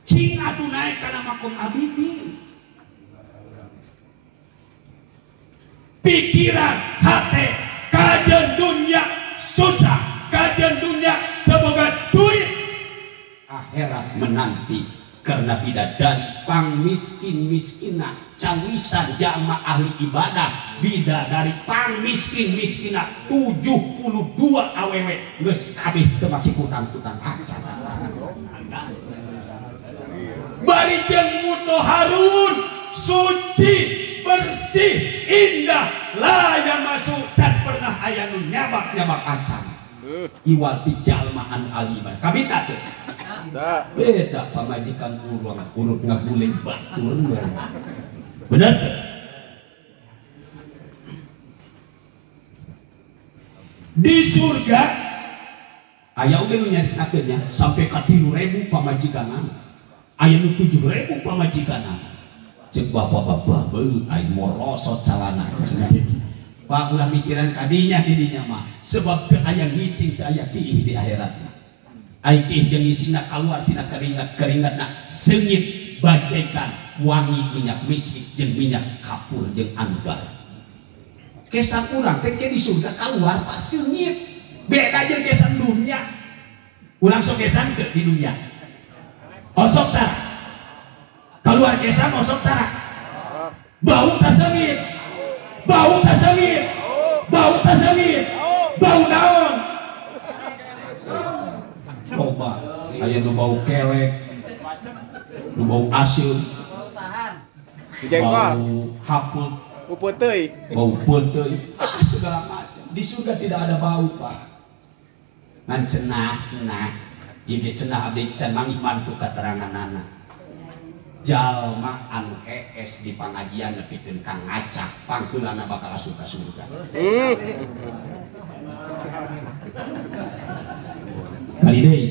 cing atuh naik kana makom abidin pikiran hate kajen dunia susah kajen dunia teboga duit akhirat menanti karena bidadari pang miskin-miskina cawisan jama ahli ibadah bidadari pang miskin-miskina 72 awewe geus kabeh teu make kutang-kutang acan bari jeung mutahharun suci bersih indah layak masuk dan pernah aya nu nyabak-nyabak acan iwal jalma anu aliman kabita teu beda pamajikan urut ngabuleh batur bener teu di surga aya oge nu nyaritakeunnya sampai ka 3.000 pamajikanana aya nu 7.000 pamajikanana cek bapak-bapak beuh aing morosot calana Pak ulah mikiran kadinya didinya mah sebab teu aya ngising teu aya tiih di akhiratna ai tiih jeung ngisingna kaluar tina keringatna seungit bagaikan wangi minyak misik jeung minyak kapur jeung anggar kesan urang teh di surga kaluar pas seungit beda jeung kesan dunia urang sok kesan teu di dunia osok tah keluar kesan osok tah bau tasengit bau tasengit bau tasengit bau naon coba aya nu bau kelek nu bau asin bau haput bau peuteuy segala macam di surga tidak ada bau Pak ngan cenah ieu ge cenah abdi can mangih mantu kateranganana jalma anu ES di pangajian nepikeun kang ngacak pangheulana bakal asup ka surga kali deui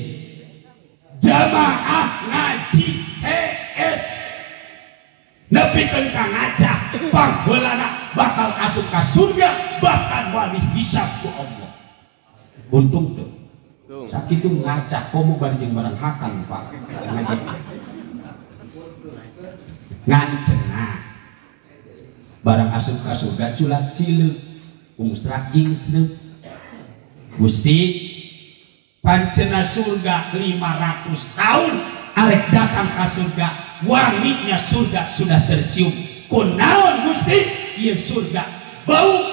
jamaah ngaji ES nepikeun kang ngacak pangheulana bakal asup ka surga bahkan wali hisab ku Allah untung tuh sakitu ngacak komo bari jeung barang hakan Pak ngaji ngancenah barang asup ka surga culat cileuk ungsrak gingsneuk Gusti pancena surga 500 tahun arek datang ka surga wanginya surga sudah tercium kunaon Gusti ieu surga bau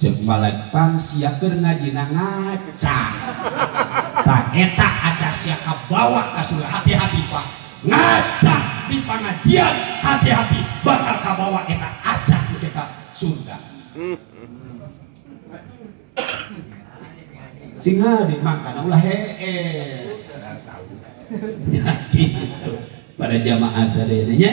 cek malek pan sia keur ngajina ngaca tak eta aca sia kabawa ka surga hati-hati Pak ngaca di pengajian hati-hati bakal kabawa eta acak kita surga singa di makana ulah hees ya gitu pada jamaah sadayana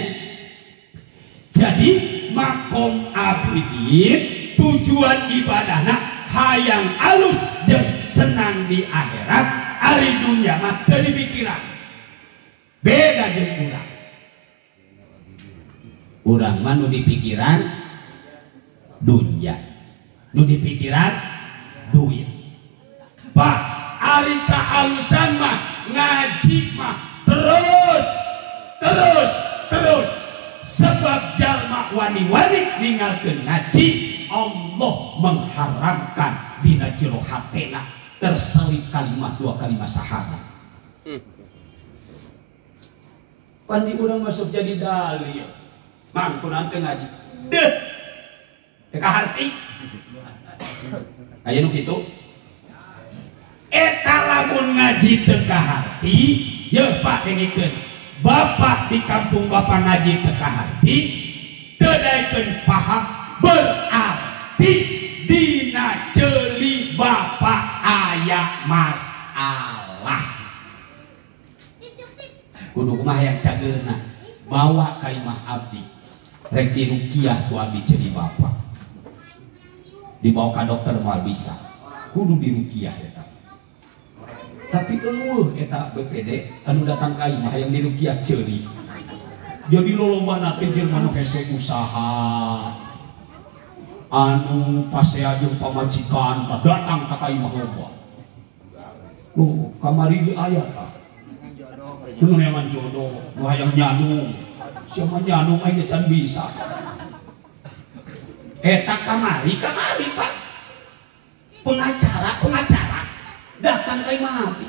jadi makom abidin tujuan ibadahna hayang alus jeung senang di akhirat ari dunya mah teu dipikiran beda jeung urang mah nu dipikiran dunya nu dipikiran duit Pak ari kaalusan mah ngaji mah terus sebab jalma wani-wani ninggalkeun ngaji Allah mengharamkan dina jero hatena terselip kalimat 2 kalimat syahadat pandi urang masuk jadi dalil mangkun ante ngaji deh teka harti aya nu kitu eta lamun ngaji teka harti ye Pak dengikeun Bapak di kampung Bapak ngaji teka hati tedaikeun paham berarti dina ceuli Bapak aya masalah. Kudu kumaha yang cageurna bawa ka imah abdi rek dirukiah ku abdi ceuli Bapak. Dibawa ka dokter moal bisa. Kudu dirukiah eta. Tapi eta BPD anu datang ka imah yang dirukiah ceuli. Jadi lolombana teh jelema nu hese usaha. Anu pasea jeung pamajikan datang ka imah loba. Kamari di aya tah. Nu neangan jodoh, nu hayang nyanung. Siapa nyanung aing can bisa. Eta kamari Pak. Pengacara datang ka imah abdi.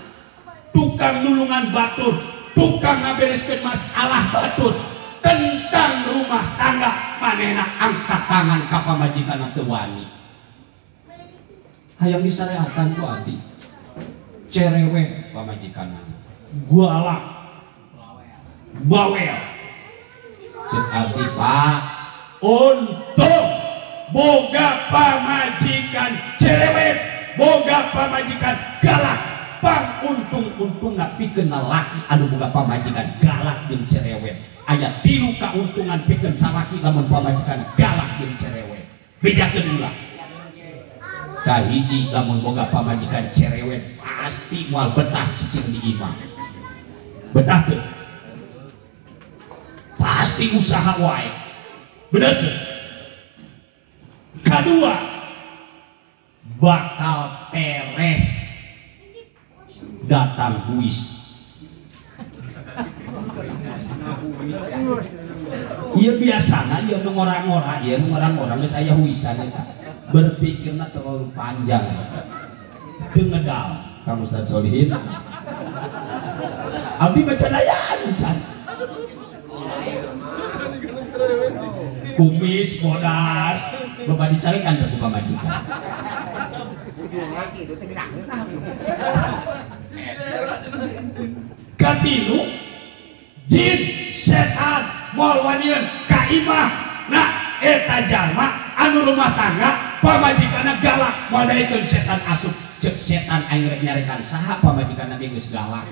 Tukang nulungan batur, tukang ngabereskeun masalah batur tentang rumah tangga manehna angkat tangan ka pamajikanna teu wani. Hayang disareatan ku abdi. Cerewet pamajikanna. Galak. Bawel. Cek abdi Pak, untuk boga pamajikan cerewet, boga pamajikan galak, panguntung-untungna pikeun lalaki anu boga pamajikan galak jeung cerewet. Aya 3 kauntungan pikeun salaki lamun pamajikan galak jeung cerewet. Bedakeun ulah. Kahiji lamun boga pamajikan cerewet pasti moal betah cicing di imah. Betah teu? Pasti usaha wae. Bener teu? Kedua, bakal tereh datang huis. Iya biasana ieu nu ngora-ngora, ieu nu ngora-ngora geus aya huisan eta. Berpikirna terlalu panjang. Teu ngedal Kang Ustaz Solihin. Abdi baca dayaan can. Kumis bodas loba dicarikan ke pamajikan. Katilu jin setan moal wanieun ka imah na eta jalma anu rumah tangga pamajikanna galak moal daekeun setan asup. Cek setan aing rek nyarekan saha pamajikanna ge geus galak.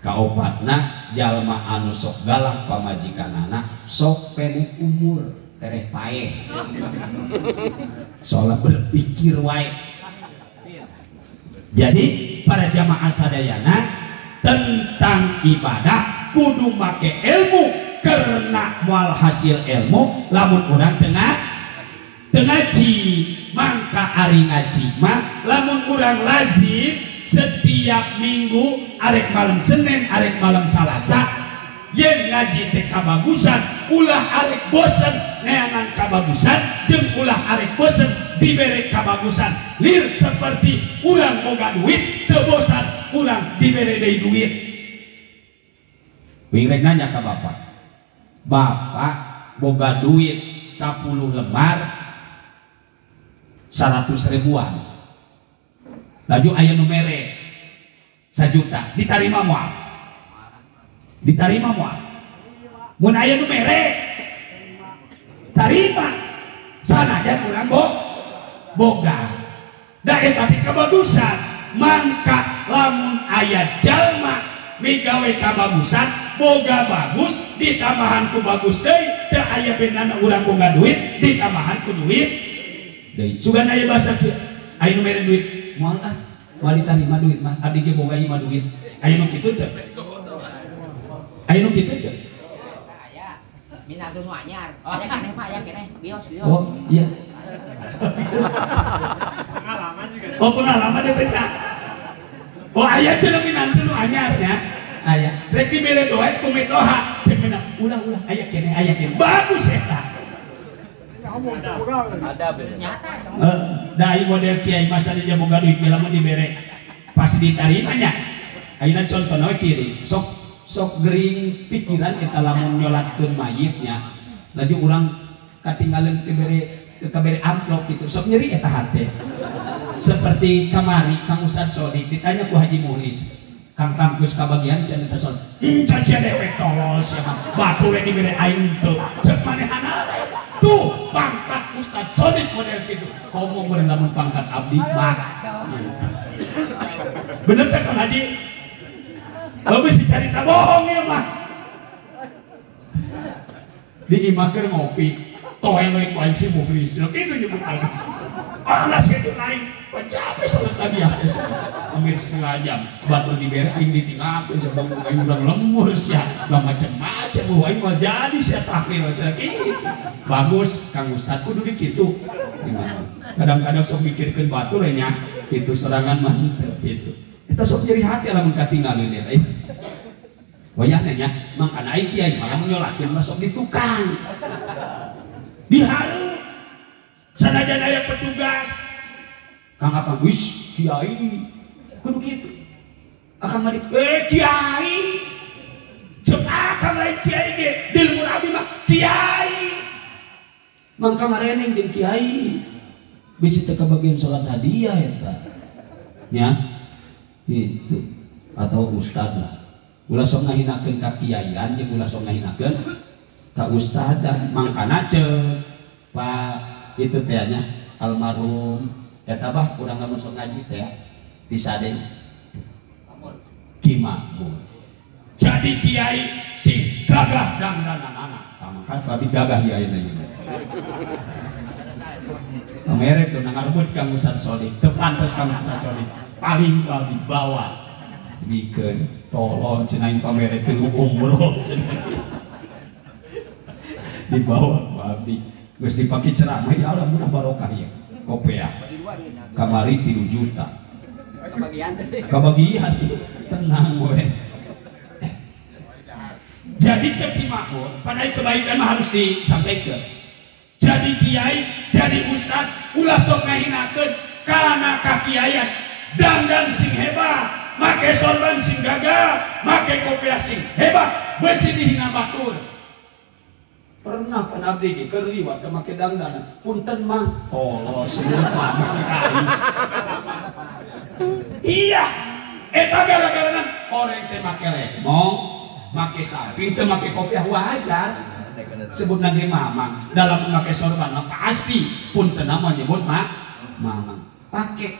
Kaopatna jalma anu sok galak pamajikanana sok pendek umur tereh paeh. Soalnya berpikir wae. Jadi para jamaah sadayana tentang ibadah kudu make ilmu karena mual hasil ilmu lamun urang tengah ngaji mangka ari ngaji mah lamun urang lazim setiap minggu arek malam Senin arek malam Salasa yen ngaji teh kabagusan ulah arek bosen neangan kabagusan jeung ulah arek bosen dibere kabagusan lir seperti urang boga duit teu bosan urang dibere deui duit. Wing rek nanya ka bapak boga duit 10 lembar 100 ribuan laju aya nu mere 1 juta ditarima moal mun aya nu mere tarima sanajan urang boga da eta teh kabagusan mangka lamun aya jalma migawe kabagusan boga bagus ditambahan ku bagus deui teu aya benana urang boga duit ditambahan ku duit deui sugan aya bahasa kieu aya nu mere duit moal moal ditarima duit mah abdi ge boga imah duit aya nu kitu teu aya minantu nu anyar aya keneh Pak aya keneh bios oh iya pengalaman deh beta oh aya cenah minantu nu anyar nya aya rek dibere doa ku metoha cek menang ulah aya keneh bagus eta ada nyata da model kiai masa dia boga duit lamun dibere pasti ditarima nya ayeuna contohna we kieu sok gering pikiran eta lamun nyolatkeun mayitnya laju urang katinggalan kabere amplop gitu sok nyeri eta hate seperti kemari Kang Ustad Sodik ditanya ku Haji Muhlis, Kang kampus kabagian cenah person cacia dewek tolol siapa batu we dibere aing teu cek manehana tuh pangkat Ustad Sodik model kitu komo meureun lamun pangkat abdi mah bener teh Kang Haji bisa cerita bohong ya mah di imah keur ngopi toelek ku aing si Muhlis kitu nyebut aing panas itu naik capek salat tadi ya hampir setengah jam batur dibere aing ditinggalkeun sabang aing urang lemur sia lah macam-macam aing mah jadi sia takmir gitu bagus Kang Ustad kudu kitu gimana kadang-kadang sok mikirkeun batur nya kitu serangan mantep gitu kita sok jadi hati lamun katinggalin ya teh wayahna nya mangkana aing kiai malah nyolakeun mah sok ditukang diharu sanajan aya petugas Kang Akang wis kiai kudu kitu Akang mari kiai cek Akang lain kiai ge dilmur abdi mah kiai mangka mareneng jeung kiai bisi teu kabagian salat hadiah eta nya itu atau ustad lah ulah sok ngahinakeun ka kiaian jeung ulah sok ngahinakeun ka ustadan mangkana ceuk Pak itu tehnya almarhum eta bah urang lamun sok ngaji teh di Sade Ki Makmur jadi kiai sing gagah dangdanan anak mangka babi gagah ya ayeuna Amere tuh nangarebut Kang Ustad Sodik teu pantes Kang Ustad Sodik paling di bawah bikeun tolol cenah aing pamere teh umroh cenah di bawah ku abdi geus dipake ceramah ya alhamdulillah barokah ya kopea kamari 3 juta kabagian tenang we jadi cek di makmur pada kebaikan mah harus disampaikan jadi kiai jadi ustad ulah sok ngahinakeun kana kakiaian dandan sing hebat make sorban sing gagah make kopea sing hebat beusi dihina batur pernah kan abdi ge keur liwat ke make dangdanan punten mang tolol semua mamang kain iya eta gara-gara orang teh make lemong make sapi teu make kopiah wajar sebut nage mamang dalam make sorban pasti punten mah nyebut mamang pake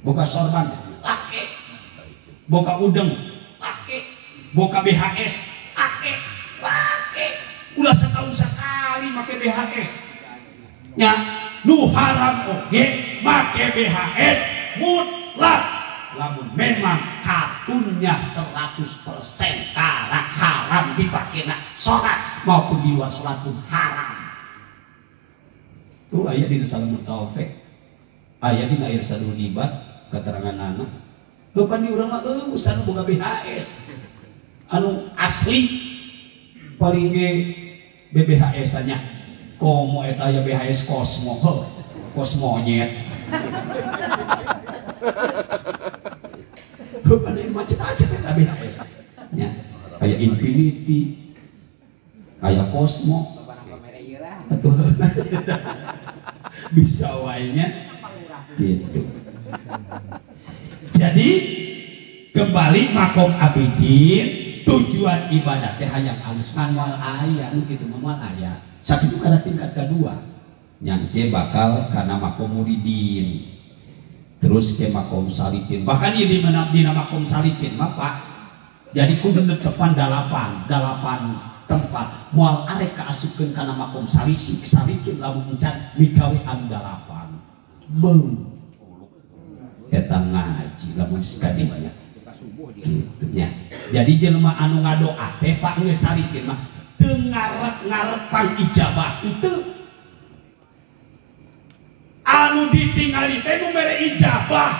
boga sorban pake boga udeng pake boga BHS pake ulah setahun sekali make BHS nya nu haram oge make BHS mutlak lamun memang katunnya 100% karak haram dipakena sholat maupun di luar sholat pun haram tuh aya dina Salamun Taufik aya dina Irsadul Ghibah keterangan anak tuh pan di urang mah usah boga BHS anu asli paling ge BBHS nya komo eta aya BHS Kosmo kosmonyet bukan yang macam-macam eta BHS nya aya Infinity aya Kosmo betul bisa wainya gitu jadi kembali makom abidin tujuan ibadah teh hayang alus manual aya nu kitu manual aya sakitu kana tingkat kedua nyangke bakal kana makom muridin terus ke makom salikin bahkan ieu dina makom salikin mah Pak jadi kudu netepan 8 tempat moal arek kaasupkeun kana makom salikin lamun encan migawe anu 8 beung eta ngaji lamun sakadinya gitu nya jadi jelema anu ngadoa teh Pak geus salikeun mah teu ngarep-ngarepan ijabah teu anu ditingali teh nu mere ijabah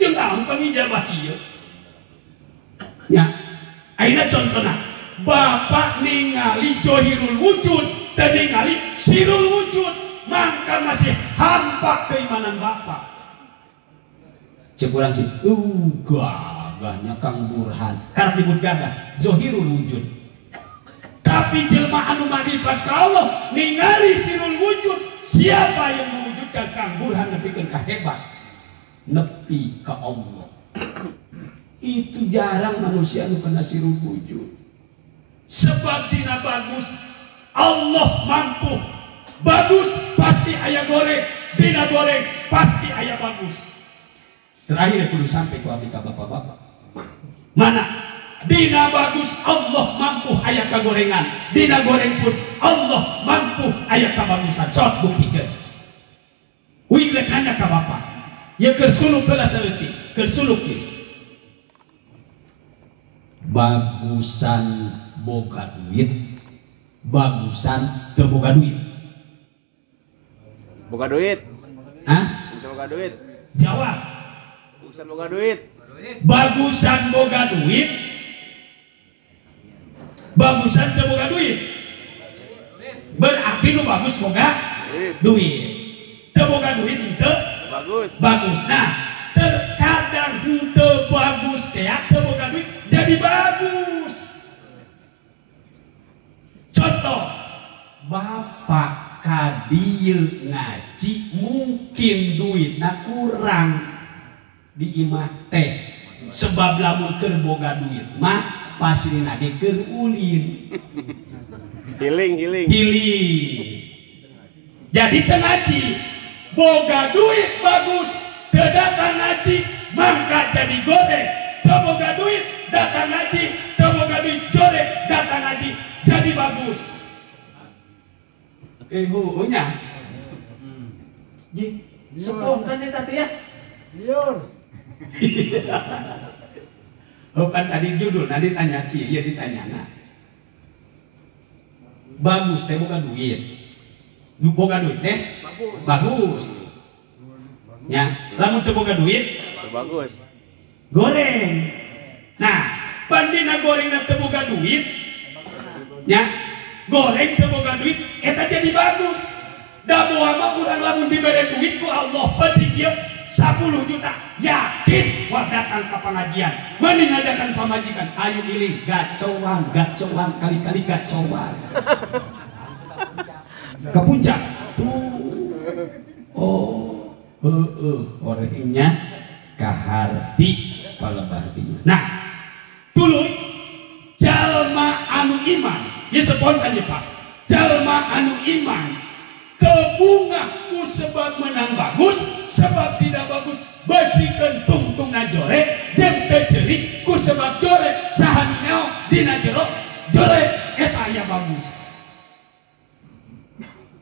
jeung naon pangijabah ieu nya ayeuna contona bapak ningali johirul wujud teu ningali sirul wujud mangka masih hampa keimanan bapak cek urang kitu gagahnya Kang Burhan karena disebut gagah zohirul wujud Tapi jelma anu marifat ka Allah ningali sirul wujud, siapa yang mewujudkan Kang Burhan nepikeun ka hebat nepi ka Allah. Itu jarang manusia anu kena sirul wujud. Sebab dina bagus Allah mampu. Bagus pasti aya goreng, dina goreng pasti aya bagus. Terakhir kudu sampai ku abdi ka bapak-bapak. Mana? Dina bagus Allah mampu aya kagorengan, dina goreng pun Allah mampu aya kabagusan. Sok buktikan. Uing rek nanya ka bapak, ya keur suluk heula saleutik, keur suluk ieu. Bagusan boga duit, bagusan teu boga duit. Boga duit. Hah? Boga duit. Jawab. Bagusan boga duit. Bagusan boga duit, bagusan teu boga duit. Berarti lu bagus boga duit. Teu boga duit henteu Bagus. bagus. Nah, terkadang henteu bagus teh teu boga duit jadi bagus. Contoh, bapak ka dieu ngaji mungkin duitna kurang di imah teh. Sebab lamun keur boga duit mah pasirina ge keur ulin. Healing. Jadi teu ngaji boga duit bagus, teu datang ngaji mangka jadi goreng. Teu boga duit datang ngaji, teu boga duit goreng datang ngaji jadi bagus. Nya. Ji, spontan eta teh ya. Liur. Oh kan tadi judul, nanti tanya ya ditanya. Bagus teh boga duit. Boga duit teh bagus. Ya, lamun teu boga duit Bagus. goreng. Nah, pandina gorengna teu boga duit. Ya, goreng teu boga duit eta jadi bagus. Da moal mah urang lamun dibere duit ku Allah penting ieu 10 juta yakin wah datang ke pengajian mending ngajakan pamajikan ayo iling gacoan kali-kali gacoan ke puncak tuh orangnya kaharti palebahdinya. Nah tuluy jalma anu iman ya spontan ya Pak, jalma anu iman kebunga ku sebab menang bagus, sebab tidak bagus bersihkan tungtung najore yang tercerik ku sebab jore sahannya dina jero jore eta aya bagus.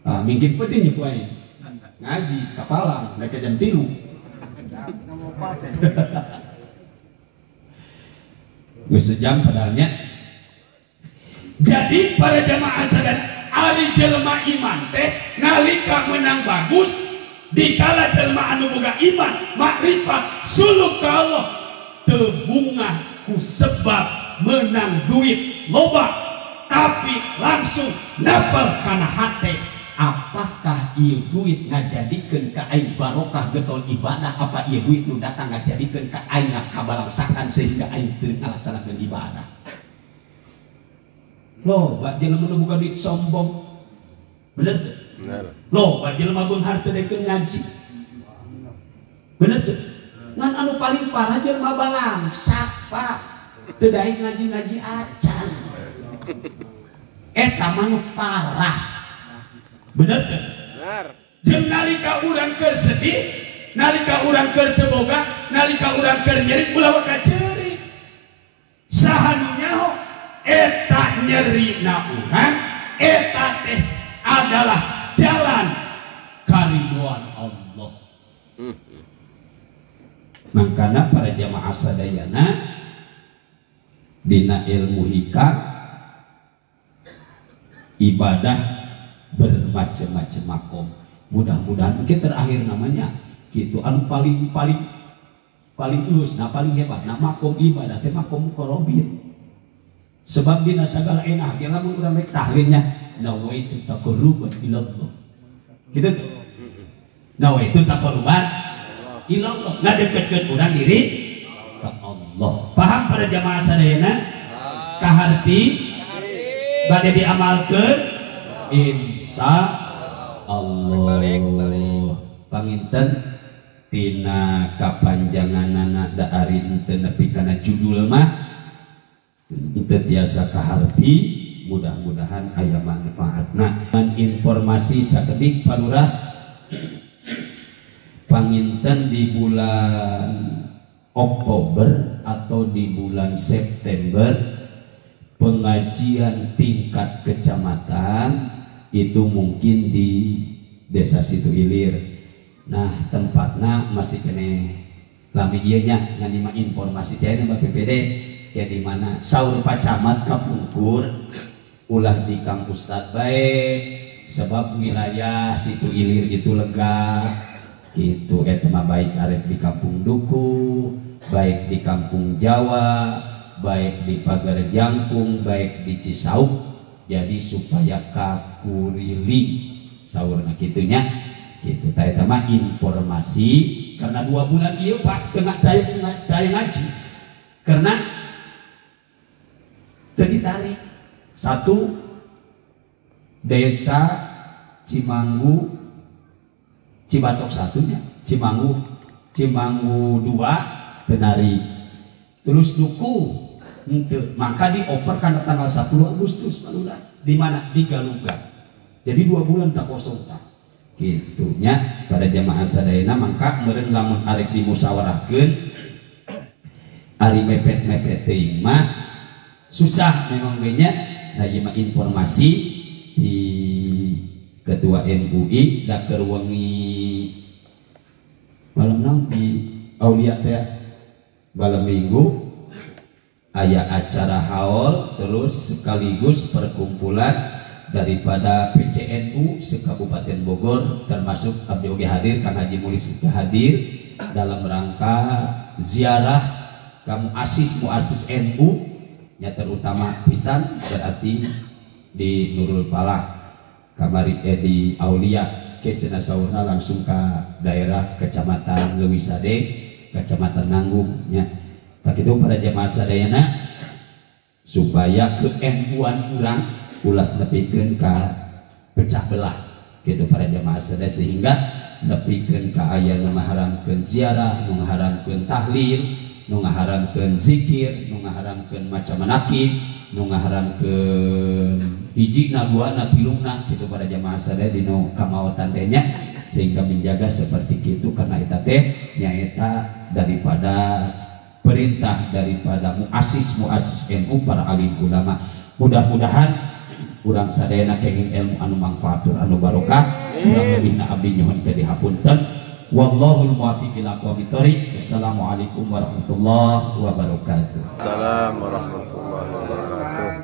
Mungkin pedihnya ku aya ngaji kapalang mereka jam 3 geus sejam padahalnya. Jadi para jamaah sadar ari jelema iman teh nalika menang bagus dikala jelema anu boga iman makrifat suluk ka Allah teu bungah ku sebab menang duit loba tapi langsung napal kana hate. Apakah ieu duit ngajadikeun ka aing barokah getol ibadah, apa ieu duit nu datang ngajadikeun ka aing kabalangsakan sehingga aing teu ngalaksanakeun ibadah. Loh, bak jelema nu boga duit sombong. Bener tuh? Bener. Loh, bak jelema gun harteu dekeun ngaji. Bener tuh? Ngan anu paling parah jelema balangsak, Pak. Teu daek ngaji-ngaji acan. Eta mah nu parah. Bener tuh? Bener. Jeung nalika urang keur sedih, nalika urang keur teu boga, nalika urang keur nyeri ulah ka ceurik. Saha nyaho? Eta nyeri na urang, eta teh adalah jalan kariduan Allah. Mangkana para jamaah sadayana dina ilmu hikam ibadah bermacam-macam makom. Mudah-mudahan kita terakhir namanya gitu anu paling lus, nah paling hebat, nah makom ibadah teh makom korobin. Sebab dina sagala enah ge lamun urang rek tahlilnya nawaitu taqarruban ilallah. Gitu tuh. Nawaitu taqarruban ilallah. Ngadeukeutkeun urang diri ka Allah. Paham para jamaah sadayana? Kaharti bade diamalkeun insya Allah. Panginten tina kapanjanganana da ari henteu nepi kana judul mah henteu tiasa kaharti, mudah-mudahan aya manfaatna. Informasi sakedik palurah panginten di bulan Oktober atau di bulan September pengajian tingkat kecamatan itu mungkin di Desa Situ Ilir. Nah tempatnya masih kene lami ieu nya nganima informasi teh na PPD ya di mana saur pacamat kapungkur ulah di Kang Ustad bae sebab wilayah Situ Ilir itu lega gitu eta mah baik arek di Kampung Duku, baik di Kampung Jawa, baik di Pagar Jangkung, baik di Cisauk, jadi supaya kakuriling saurna kitunya gitu. Tah eta mah informasi karena 2 bulan ieu Pak kena daya ngaji karena teu ditarik. 1 Desa Cimanggu Cibatok 1 nya Cimanggu 2 tenari terus Duku henteu maka dioper kana tanggal 10 Agustus palura di mana di Galuga jadi 2 bulan tak kosong tak gitunya pada jamaah sadayana. Maka meureun lamun arek dimusyawarahkeun ari mepet-mepet teuing mah susah memang ge nya. Nah ieu mah informasi di Ketua MUI da keur wengi malam naon di Aulia teh malam Minggu aya acara haul terus sekaligus perkumpulan daripada PCNU se-Kabupaten Bogor termasuk abdi oge hadir Kang Haji Mulis juga hadir dalam rangka ziarah ka muassis NU nya terutama pisan berarti di Nurul Falah kamari di Aulia ke cenah saurna langsung ke daerah Kecamatan Lewisade, Kecamatan Nanggung nya. Tak itu pada jamaah sadayana supaya ke NU-an urang ulas nepikeun ka pecah belah gitu pada jamaah sadaya sehingga nepikeun ka aya nu ngaharamkeun ziarah, nu ngaharamkeun tahlil, nu ngaharamkeun zikir, nu ngaharamkeun maca manakib, nu ngaharamkeun hijina duana tilungna gitu pada jamaah sadaya dino kamawatan teh nya sehingga menjaga seperti itu karena eta teh nyaeta daripada perintah daripada muassis NU para alim ulama. Mudah-mudahan urang sadayana kenging ilmu anu mangfaatur anu barokah urang lebihna abdi nyohon ka dihapunten. Wallahul muwaffiq ila aqwamit thoriq. Wassalamualaikum warahmatullahi wabarakatuh. Assalamualaikum warahmatullahi wabarakatuh.